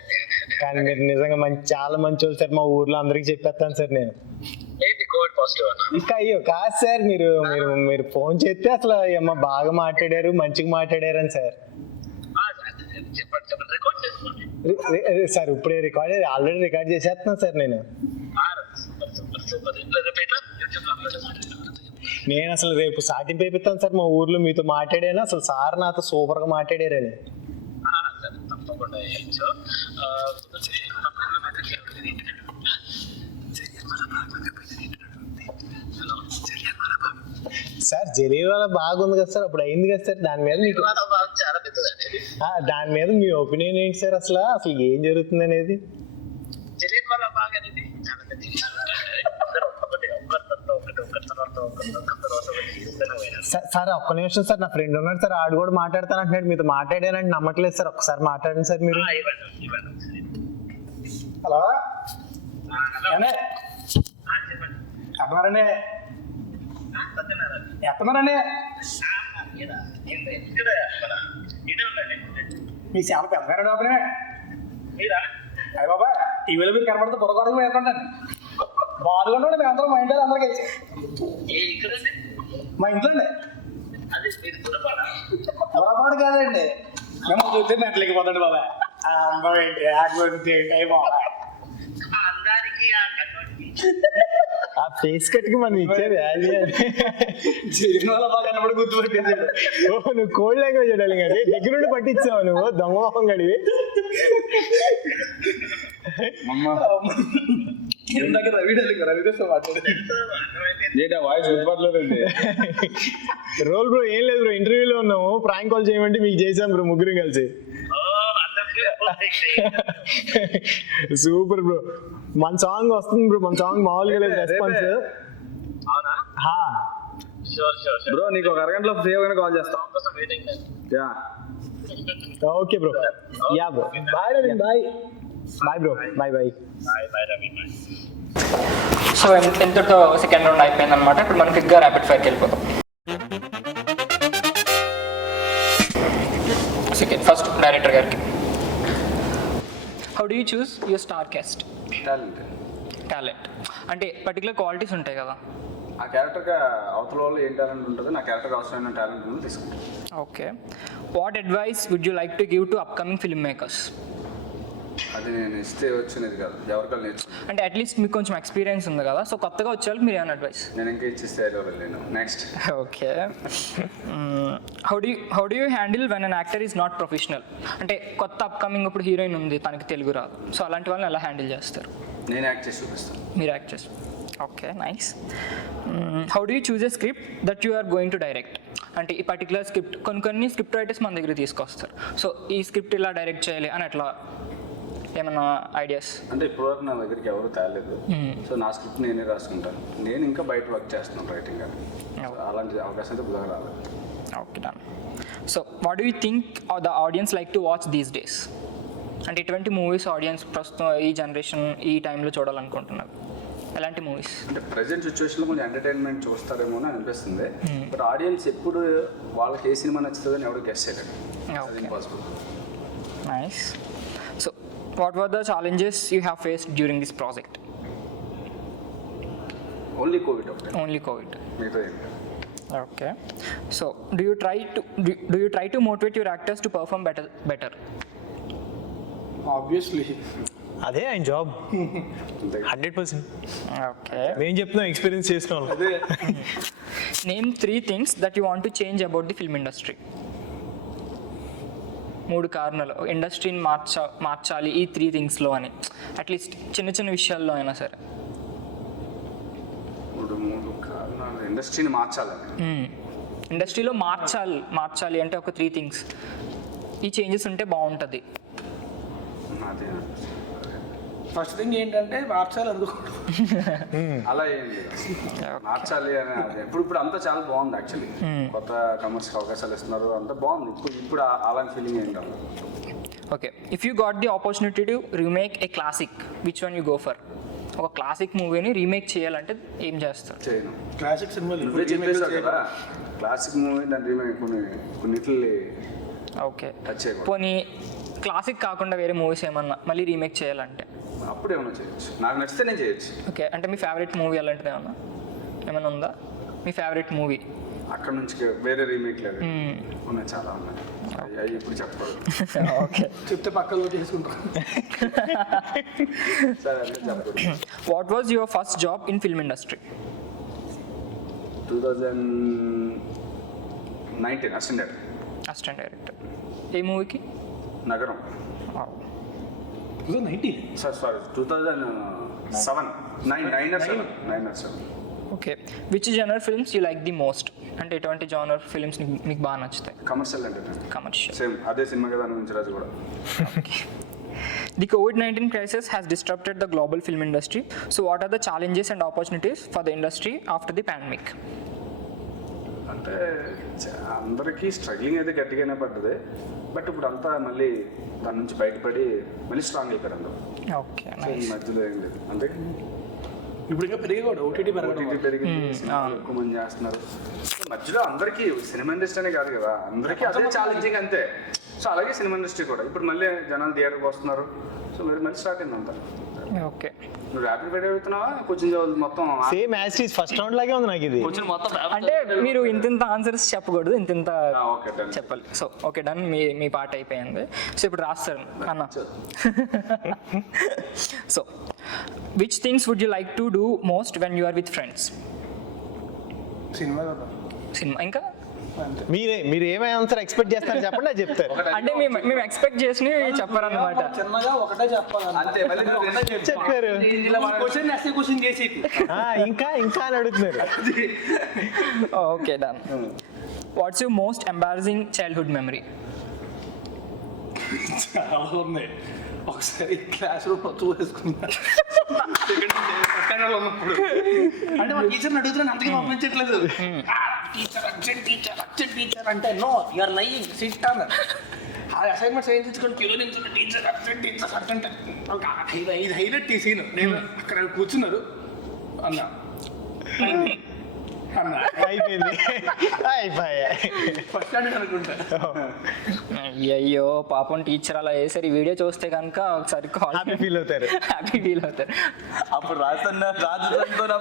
కానీ మీరు నిజంగా చాలా మంచి వాళ్ళు సార్, మా ఊర్లో అందరికి చెప్పేస్తాను సార్ నేను. ఏంటి కోవిడ్ పాజిటివ్ అన్న? ఇంకా అయ్యో కాదు సార్, మీరు ఫోన్ చేస్తే అసలు ఏమో బాగా మాట్లాడారు, మంచిగా మాట్లాడారు అని సార్. చెప్పండి, రికార్డ్ చేసుకోండి సార్. ఇప్పుడే ఆల్రెడీ రికార్డ్ చేసేస్తున్నాను సార్ నేను. నేను అసలు రేపు సాటింపు అయిపోతాను సార్ మా ఊర్లో, మీతో మాట్లాడాను అసలు సార్ నాతో సూపర్ గా మాట్లాడారని. తప్పకుండా. సార్ జలీవాల బాగుంది కదా సార్, అప్పుడు అయింది కదా సార్. దాని మీద మీకు చాలా పెద్దదండి. దాని మీద మీ ఒపీనియన్ ఏంటి సార్, అసలు ఏం జరుగుతుంది అనేది? తెలియదు వల్ల బాగా అనేది చాలా పెద్ద సార్ ఒక్క నిమిషం సార్, నా ఫ్రెండ్ ఉన్నాడు సార్, ఆడు కూడా మాట్లాడతాను అంటున్నాడు. మీతో మాట్లాడానంటే నమ్మట్లేదు సార్, ఒక్కసారి మాట్లాడండి సార్ మీరు. హలో ఎక్కడున్నారండి? ఎక్కడున్నారండి? మీ సేవ పెద్దగానే ఓపెనే. అయ్య బాబా టీవీలో మీరు కనబడితే పొరపాటు ఎక్కడండి బాగుంటుండే మేము అందరం మా ఇంట్లో అందరూ కలిసి. మా ఇంట్లో అండి. పొరపాటు కాదండి, మేము చూస్తే నెట్లకి పోతాడు బాబా. అందం ఏంటి యాక్టివిటీ ఏంటి అయ్యి బాబా. ఆ ఫేస్ కట్ కి మనం ఇచ్చే వాల్యూ జరిగిన వాళ్ళ బాగా కనబడి గుర్తుపట్టేసాడు. నువ్వు కోల్డ్ లాంగ్వేజ్ చూడాలి కదా, దగ్గర నుండి పట్టించావు నువ్వు దొంగమోహం గడివి. ఇందాక రవితో మాట్లాడారు. వాయిస్ గుర్తుపట్టలేదండి. రోల్ బ్రో ఏం లేదు బ్రో, ఇంటర్వ్యూలో ఉన్నాము, ప్రాంక్ కాల్ చేయమంటే మీకు చేసాం బ్రో ముగ్గురు కలిసి. సూపర్ బ్రో, మన సాంగ్ వస్తుంది బ్రో, మన సాంగ్ మామూలుగా లేదు రెస్పాన్స్. బ్రో నీకు ఒక అరగంటలో ఫ్రీ అవగానే కాల్ చేస్తాం. Okay bro, yeah bro, bye Raveen, bye. Bye bro, bye bye. Bye Ravi bye. So ఎంతతో సెకండ్ రౌండ్ అయిపోయింది అనమాట. ఇప్పుడు మనం క్విక్గా ర్యాపిడ్ ఫైర్కి వెళ్ళిపోతాం. సెకండ్ ఫస్ట్ డైరెక్టర్ గారికి, how do you choose your star cast? Talent. Talent అంటే పర్టికులర్ క్వాలిటీస్ ఉంటాయి కదా. ఆ క్యారెక్టర్గా అవతల వాళ్ళు ఏం టాలెంట్ ఉంటుందో నా క్యారెక్టర్ అవసరమైన టాలెంట్ ఉందో తీసుకుంటాను. Okay, what advice would you like to give to upcoming film makers? అది నేను ఇస్తే వచ్చినది కాదు, ఎవరికాలు నేర్చుకున్నాను. అంటే అట్లీస్ట్ మీకు కొంచెం ఎక్స్పీరియన్స్ ఉంది కదా, సో కొత్తగా వచ్చే వాళ్ళకి మీరు ఏమైనా అడ్వైస్? నేను ఇంకా ఇచ్చేస్తే వెళ్ళాను. Next, okay, how do you handle when an actor is not professional? అంటే కొత్త అప్కమింగ్ ఇప్పుడు హీరోయిన్ ఉంది, తనకి తెలుగు రాదు, సో అలాంటి వాళ్ళని ఎలా హ్యాండిల్ చేస్తారు? నేను యాక్ట్ చేసి చూపిస్తాను. మీరు యాక్ట్ చేస్తారు. Okay, nice. How do you choose a script that you are going to direct? అంటే ఈ పర్టికులర్ స్క్రిప్ట్ కొన్ని స్క్రిప్ట్ రైటర్స్ మన దగ్గర తీసుకొస్తారు, సో ఈ స్క్రిప్ట్ ఇలా డైరెక్ట్ చేయాలి అని అట్లా ఏమన్నా ఐడియాస్? అంటే ఇప్పటివరకు నా దగ్గరికి ఎవరు తేలేదు. సో నా స్క్రిప్ట్ నేనే రాసుకుంటాను. నేను ఇంకా బయట వర్క్ చేస్తున్నాను రైటింగ్ అని. అలాంటి అవకాశం అయితే బుధగా రాలేదు. Okay, done. So what do you think the audience like to watch these days? అంటే ఎటువంటి మూవీస్ ఆడియన్స్ ప్రస్తుతం ఈ జనరేషన్ ఈ టైంలో చూడాలనుకుంటున్నారు? ఎలాంటి మూవీస్? అంటే ప్రజెంట్ సిచ్యువేషన్లో కొంచెం ఎంటర్టైన్మెంట్ చూస్తారేమో అని అనిపిస్తుంది. బట్ ఆడియన్స్ ఎప్పుడు వాళ్ళకి ఏ సినిమా నచ్చుతుందని ఎవరు గెస్ చేయలేదు. అది impossible. Nice. So what were the challenges you have faced during this project? Only Covid ఒకటే, ఓన్లీ కోవిడ్. మిగతా ఏం లేదు. Okay. So, do you try to motivate your actors to perform better? Obviously అదే ఆయన జాబ్, అంతే. 100%. Okay. మేము చెప్తున్నాం ఎక్స్పీరియన్స్ చేసిన వాళ్ళు. అదే Name 3 things that you want to change about the film industry. 3 కారణాలు ఇండస్ట్రీని మార్చాలి ఈ 3 థింగ్స్లో అని, అట్లీస్ట్ చిన్న విషయాల్లో అయినా సరే. 3 కారణాలు ఇండస్ట్రీని మార్చాలని. ఇండస్ట్రీలో మార్చాలి అంటే ఒక 3 థింగ్స్, ఈ చేంజెస్ ఉంటే బాగుంటుంది. అదే ఫస్ట్ థింగ్ ఏంటంటే మార్చాలి అనుకోండి. అలా ఏం లేదు, మార్చాలి అని. అదే ఇప్పుడు అంతా చాలా బాగుంది యాక్చువల్లీ. కొత్త కమర్షియల్ అవకాశాలు ఇస్తున్నారు, అంతా బాగుంది. ఇప్పుడు అలాంటి ఫీలింగ్ ఏం కాదు. Okay, if you got the opportunity to remake A classic, which one you go for? ఒక క్లాసిక్ మూవీని రీమేక్ చేయాలంటే ఏం చేస్తారు? చేయను. క్లాసిక్ సినిమాలు నువ్వే చెప్పేసావు కదా, క్లాసిక్ మూవీ దాని రీమేక్ కొన్నిటిని ఓకే, టచ్ చేయకూడదు. పోనీ క్లాసిక్ కాకుండా వేరే మూవీస్ ఏమన్నా మళ్ళీ రీమేక్ చేయాలంటే? అప్పుడు ఏమన్నా చేయొచ్చు, నాకు నచ్చితే నేను చేయొచ్చు. ఓకే, అంటే మీ ఫేవరెట్ మూవీ అలాంటిది ఏమన్నా ఉందా? మీ ఫేవరెట్ మూవీ? అక్కడ నుంచి వేరే రీమేక్ లేదు, ఉన్నాయి, చాలా ఉన్నాయి. అవి ఇప్పుడు చెప్పకూడదు. ఓకే, చెప్తే పక్కలో తీసుకుంటాం. సరే అంటే చెప్పకూడదు. What was your first job in film industry? 2019 assistant director. ఏ మూవీకి? Nagaram. 19 sorry 2007. 9 or 7. Okay, which genre films you like the most? అంటే ఎటువంటి జానర్ ఫిల్మ్స్ మీకు బాగా నచ్చుతాయి? Commercial entertainment. కమర్షియల్. సేమ్ అదే సినిమా కదా అనుకుంటారు కూడా. The COVID-19 crisis has disrupted the global film industry. So what are the challenges and opportunities for the industry after the pandemic? అంటే అందరికీ స్ట్రగ్లింగ్ అయితే గట్టిగానే పడ్డది. బట్ ఇప్పుడు అంతా మళ్ళీ దాని నుంచి బయటపడి మళ్ళీ స్ట్రాంగ్ అయిపోయారు అందరూ. Okay, సో ఈ మధ్యలో ఏం లేదు, అంతే. ఇప్పుడు ఇంకా పెరిగి కూడా ఓటీటీ ఓటీటీ పెరిగింది, సినిమాలు ఎక్కువ మంది చేస్తున్నారు. మధ్యలో అందరికీ సినిమా ఇండస్ట్రీ అనే కాదు కదా, అందరికీ అదే ఛాలెంజింగ్ అంతే. సో అలాగే సినిమా ఇండస్ట్రీ కూడా ఇప్పుడు మళ్ళీ జనాలు థియేటర్కి వస్తున్నారు. సో మళ్ళీ స్టార్ట్ అయింది అంతా. ఓకే, నువ్వు ర్యాపిడ్ ఫైర్ అడుగుతున్నావా, కోచింగ్ మొత్తం same as it is first round లాగే ఉంది నాకు ఇది. కోచింగ్ మొత్తం అంటే మీరు ఇంత ఆన్సర్స్ చెప్పకూడదు, ఇంత ఓకే డన్ చెప్పాలి. So okay, done. మీ పాట అయిపోయింది. సో ఇప్పుడు రాస్తారు అన్న. So which things would you like to do most when you are with friends? Cinema ఇంకా మీరు ఏమై ఆన్సర్ ఎక్స్పెక్ట్ చేస్తారో చెప్పండి, అది చెప్తారు. అంటే మేము ఎక్స్పెక్ట్ చేసి చెప్పారనమాట. చిన్నగా ఒకటే చెప్పాలి అంతే. మళ్ళీ చెప్పారు క్వశ్చన్ నెక్స్ట్ క్వశ్చన్ చేసి ఇంకా అని అడుగుతున్నారు. Okay, done. What's your most embarrassing childhood memory? చాలా ఉన్నాయి. ఒకసారి క్లాస్ రూమ్ చూసుకున్నా ఉన్నప్పుడు, అంటే మా టీచర్ని అడుగుతున్నాను, అందుకే పంపించట్లేదు. టీచర్ అంటే నో యూఆర్ లైయింగ్ సిట్ అన్నారు. ఆ అసైన్మెంట్స్ ఏం తెచ్చుకొని కిలో నుంచి టీచర్ ఇది హైలైట్ ఈ సీన్. నేను అక్కడ కూర్చున్నారు అన్న అన్న అయిపోయింది ఫస్ట్ స్టాండర్డ్ అనుకుంటా. అయ్యో పాపం టీచర్ అలా చేశారు. ఈ వీడియో చూస్తే కనుక ఒకసారి కాల్ హ్యాపీ ఫీల్ అవుతారు. హ్యాపీ ఫీల్ అవుతారు. అప్పుడు రాజుతో నా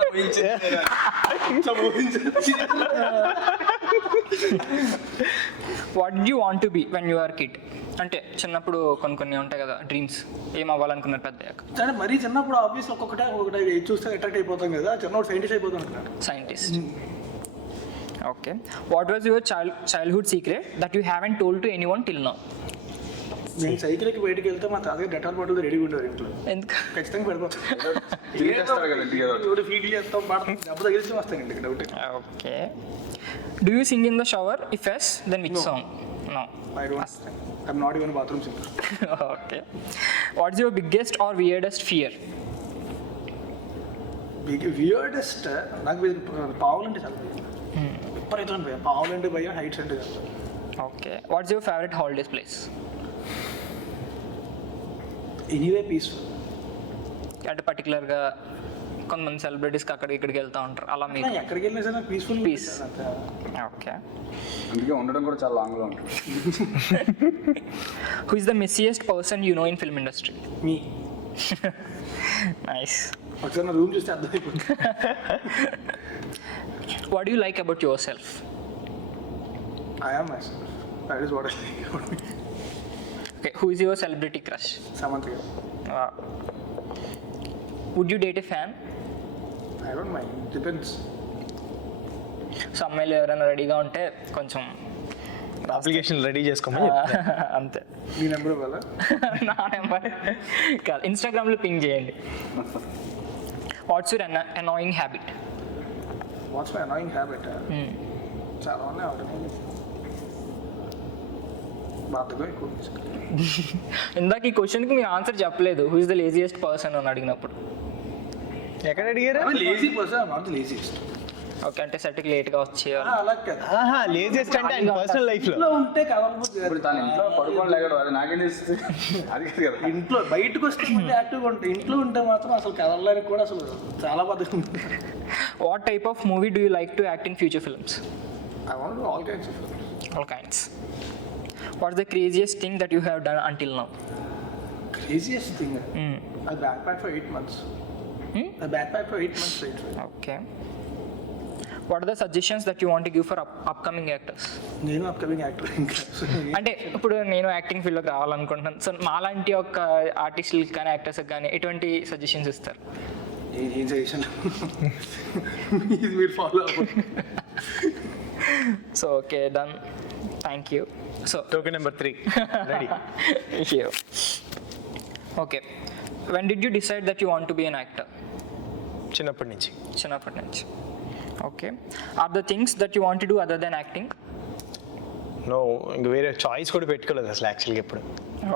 what you want to be when you are kid? అంటే చిన్నప్పుడు కొన్ని ఉంటాయి కదా డ్రీమ్స్, ఏం అవ్వాలనుకున్నారు పెద్దయ్యాక? అంటే మరీ చిన్నప్పుడు ఆబ్వియస్లీ ఒక్కొక్కటే చూస్తే అట్రాక్ట్ అయిపోతాం కదా. చిన్నప్పుడు సైంటిస్ట్ అయిపోతాం అనుకున్నాను. Scientist. Okay. What was your childhood secret that you haven't told to anyone till now? నేను సైకిల్కి బయటకు వెళ్తే మా తాతగారు డెటాల్ బాటిల్ రెడీగా ఉంటారు ఇంట్లో. ఎందుకు? ఖచ్చితంగా పెడతాం. ఫీల్ ఫీల్ చేస్తాం, దెబ్బ తగిలిస్తే వస్తాను ఇంటికి. Doubt. Okay. Do you sing in the shower? If yes then which song? No. I don't. I'm not even bathroom singer. Okay. What's your biggest or weirdest fear? Weirdest నాకు పావులంటే చాలా విపరీతం భయం. పావులంటే భయం, హైట్స్ అంటే కాదు. Okay. What's your favourite holidays place? Anyway peaceful. అంటే పర్టికులర్గా కొంతమంది సెలబ్రిటీస్కి ఇక్కడికి వెళ్తూ ఉంటారు, అలా మీరు? ఎక్కడికి వెళ్ళినా సరే పీస్ఫుల్ Peace. ఓకే. అందుకే ఉండడం కూడా చాలా లాంగ్లో ఉంటుంది. Who is the messiest person you know in film industry? Me nice. ఒకసారి నా రూమ్ చూస్తే అర్థమైపోతుంది. What do you like about yourself? I am myself. That is what I like about me. Okay. Who is your celebrity crush? Samantha garu. Would you date a fan? I don't mind. Depends. So అమ్మాయిలు ఎవరైనా రెడీగా ఉంటే కొంచెం అప్లికేషన్ రెడీ చేసుకోమని అంతే. మీ నెంబర్ ఇవ్వాలా? నా నెంబర్ కాదు, ఇన్స్టాగ్రామ్లో పింగ్ చేయండి. What's your annoying habit? What's my annoying habit? చాలా ఉన్నాయి. అవుతుంది బాధగా ఎక్కువ. ఇందాక ఈ క్వశ్చన్కి మీరు ఆన్సర్ చెప్పలేదు. Who is the laziest person అని అడిగినప్పుడు. ఎక్కడ అడిగారు? Lazy person, not the laziest. Okay. అంటే సెట్కి లేట్గా వచ్చేవాళ్ళు. అలా కదా. ఆహా, లేజియస్ట్ అంటే ఆయన పర్సనల్ లైఫ్ లో. ఇంట్లో ఉంటే కదలబోతుంది. ఇప్పుడు తన ఇంట్లో పడుకోని లేకడు, అది నాకేం తెలుస్తుంది? అది కాదు కదా. ఇంట్లో బయటకు వస్తే మళ్ళీ యాక్టివ్గా ఉంటాయి. ఇంట్లో ఉంటే మాత్రం అసలు కదలడానికి కూడా అసలు చాలా బాధగా ఉంటుంది. What type of movie do you like to act in future films? I want all kinds of all kinds. What's the craziest thing that you have done until now? Craziest thing. I backpacked for 8 months. I backpacked for 8 months straight. Okay. What are the suggestions that you want to give for upcoming actors? నేను అప్కమింగ్ యాక్టర్ ఇంకా. అంటే ఇప్పుడు నేను యాక్టింగ్ ఫీల్డ్లోకి రావాలనుకుంటున్నాను. సో మాలాంటి ఒక ఆర్టిస్టులకి కానీ యాక్టర్స్కి కానీ ఎటువంటి సజెషన్స్ ఇస్తారు? ఏం సజెషన్ ఇది మీరు ఫాలో అవ్వండి. So okay, done. Thank you. So token number 3 ready. Okay. When did you decide that you want to be an actor? చిన్నప్పటి నుంచి. చిన్నప్పటి నుంచి. Okay. Are the things that you want to do other than acting? No, ఇంక వేరే చాయిస్ కూడా పెట్టుకోలేదు అసలు యాక్చువల్గా ఎప్పుడు.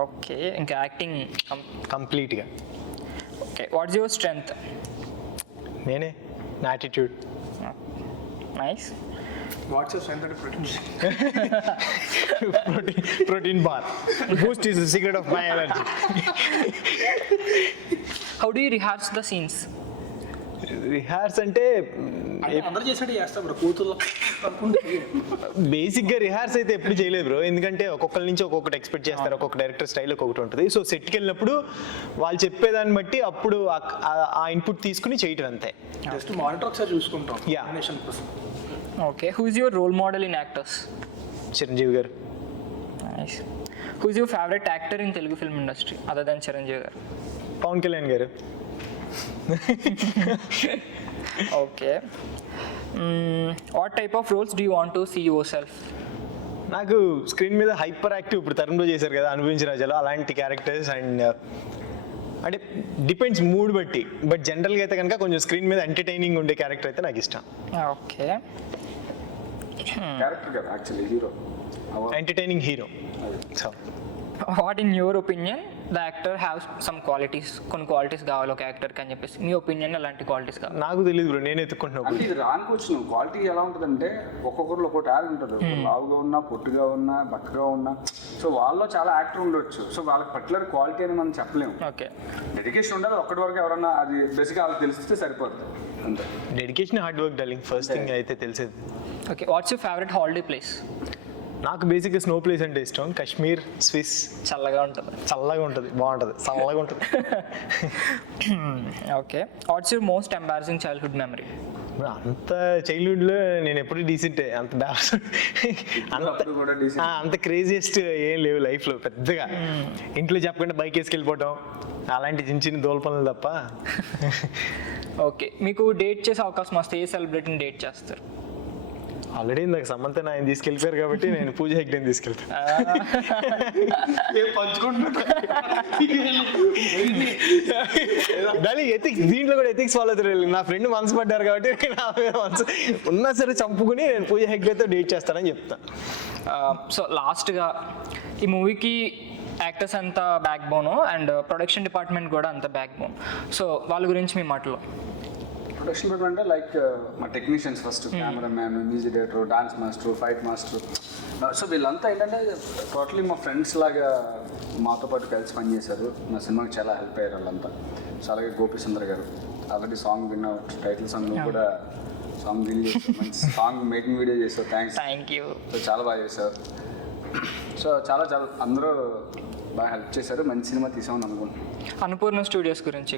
ఓకే. ఇంకా యాక్టింగ్ కంప్లీట్గా. ఓకే. What's your strength? నేనే, నా attitude. Nice. What's your strength? Protein bar. Boost is the secret of my energy. How do you rehearse the scenes? Rehearse అంటే అందరూ చేసినట్టు చేస్తాం బ్రో. కూతుర్లో అనుకుంటే బేసిక్గా రిహార్స్ అయితే ఎప్పుడు చేయలేదు బ్రో. ఎందుకంటే ఒక్కొక్కరి నుంచి ఒక్కొక్కటి ఎక్స్పెక్ట్ చేస్తారు. ఒక్కొక్క డైరెక్టర్ స్టైల్ ఒక్కొక్కటి ఉంటుంది. సో సెట్కి వెళ్ళినప్పుడు వాళ్ళు చెప్పేదాన్ని బట్టి అప్పుడు ఆ ఇన్పుట్ తీసుకుని చేయటం అంతే. జస్ట్ మానిటర్ ఒకసారి చూసుకుంటాం. Yeah. Okay. Who is your role model in actors? Chiranjeevi garu. Nice. Who is your favourite actor in Telugu film industry other than Chiranjeevi garu? Pawan Kalyan garu. Okay. What type of roles do you want to see yourself? నాకు స్క్రీన్ మీద హైపర్ యాక్టివ్, ఇప్పుడు తరుణ్లో చేశారు కదా అనుభవించిన రాజాలో, అలాంటి క్యారెక్టర్స్. అండ్ అంటే డిపెండ్స్ మూడ్ బట్టి. బట్ జనరల్గా అయితే కనుక కొంచెం స్క్రీన్ మీద ఎంటర్టైనింగ్ ఉండే క్యారెక్టర్ అయితే నాకు ఇష్టం. ఓకే. క్యారెక్టర్ కదా actually hero. Entertaining hero. So what in your opinion the actor have some qualities, కొన్ని క్వాలిటీస్ కావాలి ఒక యాక్టర్కి అని చెప్పేసి మీ ఒపీనియన్ ఎలాంటి క్వాలిటీస్ కావాలి? నాకు తెలియదు బ్రో, నేను ఎత్తుకుంటున్నా అంటే ఇది రాని క్వశ్చన్. క్వాలిటీ ఎలా ఉంటుందంటే ఒక్కొక్కరిలో ఒక్కో టాలెంట్ ఉంటుంది. లావుగా ఉన్నా, పొట్టుగా ఉన్నా, బక్కగా ఉన్నా, సో వాళ్ళలో చాలా యాక్టర్ ఉండొచ్చు. సో వాళ్ళకి పర్టికులర్ క్వాలిటీ అని మనం చెప్పలేము. ఓకే, డెడికేషన్ ఉండాలి. ఒక్కటి వరకు ఎవరన్నా అది బేసిక్గా వాళ్ళకి తెలిస్తే సరిపోతుంది అంతే. Dedication, hard work darling, first thing అయితే తెలిసేది. Okay, what's your favourite holiday place? నాకు బేసిక్గా స్నో ప్లేస్ అంటే ఇష్టం. కాశ్మీర్, స్విస్. చల్లగా ఉంటుంది. చల్లగా ఉంటుంది, బాగుంటుంది, చల్లగా ఉంటుంది. Okay, what's your most embarrassing childhood memory? అంత చైల్డ్హుడ్లో నేను ఎప్పుడు డీసెంటే, అంత బ్యాస్ అప్పుడు కూడా decent. అంత క్రేజియస్ట్ ఏం లేవు లైఫ్లో పెద్దగా. ఇంట్లో చెప్పకుండా బైక్ వేసుకెళ్ళిపోవటం, అలాంటి చిన్న చిన్న దోల పనులు తప్ప. ఓకే, మీకు డేట్ చేసే అవకాశం వస్తే ఏ సెలబ్రిటీని డేట్ చేస్తారు? ఆల్రెడీ నాకు సమంత ఆయన తీసుకెళ్ళిపోయారు కాబట్టి నేను పూజ హెగ్డేని తీసుకెళ్తాను. దాని ఎథిక్స్, దీంట్లో కూడా ఎథిక్స్ ఫాలో అవుతారు. నా ఫ్రెండ్ మనసు పడ్డారు కాబట్టి నా మనసు ఉన్నా సరే చంపుకుని నేను పూజ హెగ్డేతో డేట్ చేస్తానని చెప్తాను. సో లాస్ట్గా ఈ మూవీకి యాక్టర్స్ అంత బ్యాక్ బోను అండ్ ప్రొడక్షన్ డిపార్ట్మెంట్ కూడా అంత బ్యాక్ బోన్. సో వాళ్ళ గురించి మీ మాటలో. ప్రొడక్షన్ డిపార్ట్మెంట్ అంటే లైక్ మా technicians first, cameraman, music director, dance master, fight master. So వీళ్ళంతా ఏంటంటే టోటలీ మా ఫ్రెండ్స్ లాగా మాతో పాటు కలిసి పనిచేశారు. నా సినిమాకి చాలా హెల్ప్ అయ్యారు వాళ్ళంతా. సో అలాగే గోపి సుందర్ గారు ఆల్రెడీ సాంగ్ విన్నా, టైటిల్ సాంగ్ కూడా సాంగ్ రిలీజ్ చేశారు, మంచి సాంగ్ మేకింగ్ వీడియో చేశారు. Thank you. సో చాలా బాగా చేశారు. సో చాలా చాలా అందరూ బాగా హెల్ప్ చేశారు. మంచి సినిమా తీసామని అనుకుంటున్నాను. అన్నపూర్ణ స్టూడియోస్ గురించి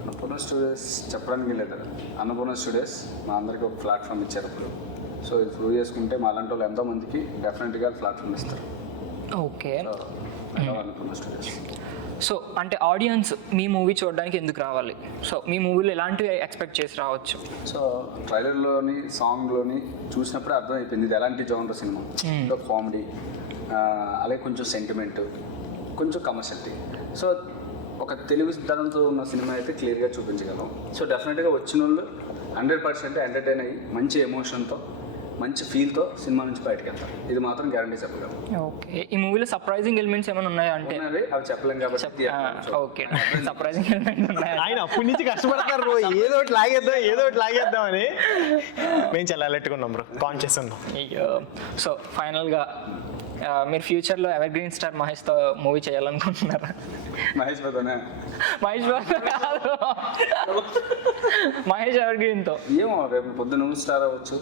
అన్నపూర్ణ స్టూడియోస్ చెప్పడానికి లేదు. అన్నపూర్ణ స్టూడియోస్ మా అందరికీ ఒక ప్లాట్ఫామ్ ఇచ్చారు ఇప్పుడు. సో ఇది ప్రూవ్ చేసుకుంటే మా అలాంటి వాళ్ళు ఎంతోమందికి డెఫినెట్గా ప్లాట్ఫామ్ ఇస్తారు. Okay, Annapurna studios. సో అంటే ఆడియన్స్ మీ మూవీ చూడడానికి ఎందుకు రావాలి? సో మీ మూవీలో ఎలాంటివి ఎక్స్పెక్ట్ చేసి రావచ్చు? సో ట్రైలర్లోని, సాంగ్లోని చూసినప్పుడే అర్థమైపోయింది ఇది ఎలాంటి జోనర్ సినిమా. సో కామెడీ, అలాగే కొంచెం సెంటిమెంట్, కొంచెం కమర్షియల్టీ. సో ఒక తెలుగు సిద్ధాంతంతో ఉన్న సినిమా అయితే క్లియర్గా చూపించగలం. సో డెఫినెట్గా వచ్చిన వాళ్ళు 100% ఎంటర్టైన్ అయ్యి మంచి ఎమోషన్తో, మంచి ఫీల్తో సినిమా నుంచి బయటకు వెళ్తారు. ఇది మాత్రం గ్యారంటీ చెప్పగలం. ఓకే, ఈ మూవీలో సర్ప్రైజింగ్ ఎలిమెంట్స్ ఏమైనా ఉన్నాయా అంటే? అవి చెప్పలేం కాబట్టి. ఓకే, సర్ప్రైజింగ్ ఎలిమెంట్స్ ఉన్నాయా? ఆయన అప్పటి నుంచి కష్టపడతారు, ఏదో ఒకటి లాగేద్దాం అని. మేము చాలా అలర్ట్గా బ్రో, కాన్షియస్ ఉన్నాం. అయ్యో, సో ఫైనల్గా మీరు ఫ్యూచర్లో ఎవర్ గ్రీన్ స్టార్ మహేష్తో మూవీ చేయాలనుకుంటున్నారా? మహేష్ బాబునే. మహేష్ బాబు కాదు, మహేష్ ఎవర్ గ్రీన్తో. ఏమో రేపు పొద్దున్న నువ్వు స్టార్ అవ్వచ్చు.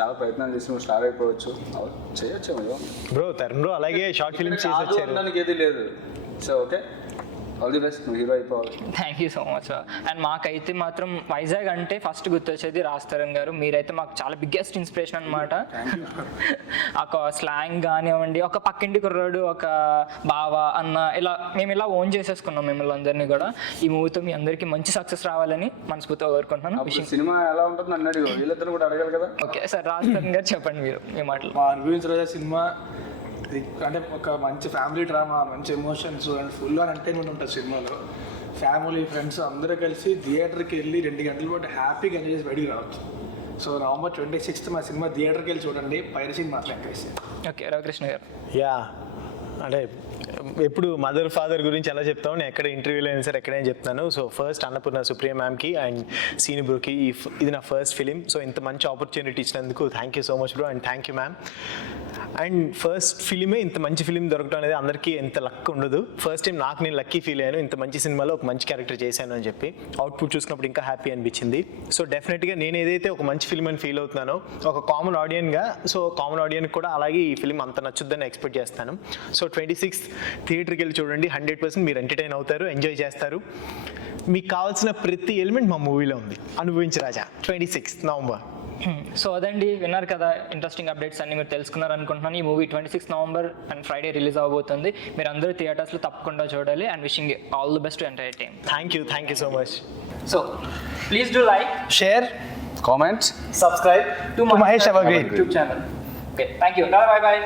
చాలా ప్రయత్నాలు చేసి నువ్వు స్టార్ అయిపోవచ్చు, చేయొచ్చు. బ్రో తరుణ్ బ్రో అలాగే షార్ట్ ఫిల్మ్స్ చేసి వచ్చారు. దానికి ఏది లేదు. So okay, all the best, నువ్వు హీరో అయిపోవాలి. Thank you so much. And మాకైతే మాత్రం వైజాగ్ అంటే ఫస్ట్ గుర్తొచ్చేది రాజ్ తరుణ్ గారు. మీరైతే మాకు చాలా బిగ్గెస్ట్ ఇన్స్పిరేషన్ అనమాట. ఒక స్లాంగ్ కానివ్వండి, ఒక పక్కింటి కుర్రాడు, ఒక బావ అన్న, మేము ఇలా ఓన్ చేసేసుకున్నాం మిమ్మల్ని అందరినీ కూడా. ఈ మూవీతో మీ అందరికీ మంచి సక్సెస్ రావాలని మనస్ఫూర్తిగా కోరుకుంటున్నాను. సినిమా ఎలా ఉంటుంది అన్నాడు, వీళ్ళిద్దరు కూడా అడగాలి కదా. ఓకే సార్, రాజ్ తరుణ్ గారు చెప్పండి మీరు మీ మాటలు. మా అనుభవించిన సినిమా అంటే ఒక మంచి ఫ్యామిలీ డ్రామా, మంచి emotions and full on entertainment ఉంటుంది సినిమాలో. ఫ్యామిలీ, ఫ్రెండ్స్ అందరూ కలిసి థియేటర్కి వెళ్ళి 2 గంటల పాటు హ్యాపీగా ఎంజాయ్ చేసి బయటికి రావచ్చు. సో November 26th మా సినిమా థియేటర్కి వెళ్ళి చూడండి. పైరసీ మాత్రం ఎంకరేజ్. ఓకే, రవికృష్ణ గారు. యా, అంటే ఎప్పుడు మదర్ ఫాదర్ గురించి ఎలా చెప్తాము, నేను ఎక్కడ ఇంటర్వ్యూలో అయినా సరే ఎక్కడైనా చెప్తాను. సో ఫస్ట్ అన్నపూర్ణ సుప్రియ మ్యామ్కి అండ్ సీని బ్రోకి ఇది నా ఫస్ట్ ఫిలిం. సో ఇంత మంచి ఆపర్చునిటీ ఇచ్చినందుకు thank you so much bro, and thank you ma'am. And first ఫిలిమే ఇంత మంచి ఫిలిం దొరకడం అనేది అందరికీ ఎంత లక్ ఉండదు. ఫస్ట్ టైం నాకు నేను లక్కీ ఫీల్ అయ్యాను, ఇంత మంచి సినిమాలో ఒక మంచి క్యారెక్టర్ చేశాను అని చెప్పి. అవుట్పుట్ చూసినప్పుడు ఇంకా హ్యాపీ అనిపించింది. సో డెఫినెట్గా నేను ఏదైతే ఒక మంచి ఫిలిం అని ఫీల్ అవుతున్నానో ఒక కామన్ ఆడియన్గా, సో కామన్ ఆడియన్ కూడా అలాగే ఈ ఫిలిం అంత నచ్చుద్దని ఎక్స్పెక్ట్ చేస్తాను. సో 26th థియేటర్కి వెళ్ళి చూడండి. 100% మీరు ఎంటర్టైన్ అవుతారు, ఎంజాయ్ చేస్తారు. మీకు కావాల్సిన ప్రతి ఎలిమెంట్ మా మూవీలో ఉంది. అనుభవించి రాజా 26th November. సో అదండి, విన్నారు కదా, ఇంట్రెస్టింగ్ అప్డేట్స్ అన్ని మీరు తెలుసుకున్నారు అనుకుంటున్నాను. ఈ movie 26th November and Friday release అవబోతుంది. మీరు అందరూ థియేటర్స్లో తప్పకుండా చూడాలి. And wishing all the best to entire team. Thank you so much. So please do like, share, comments, subscribe to Mahesh evergreen YouTube channel. Okay, thank you. Bye bye.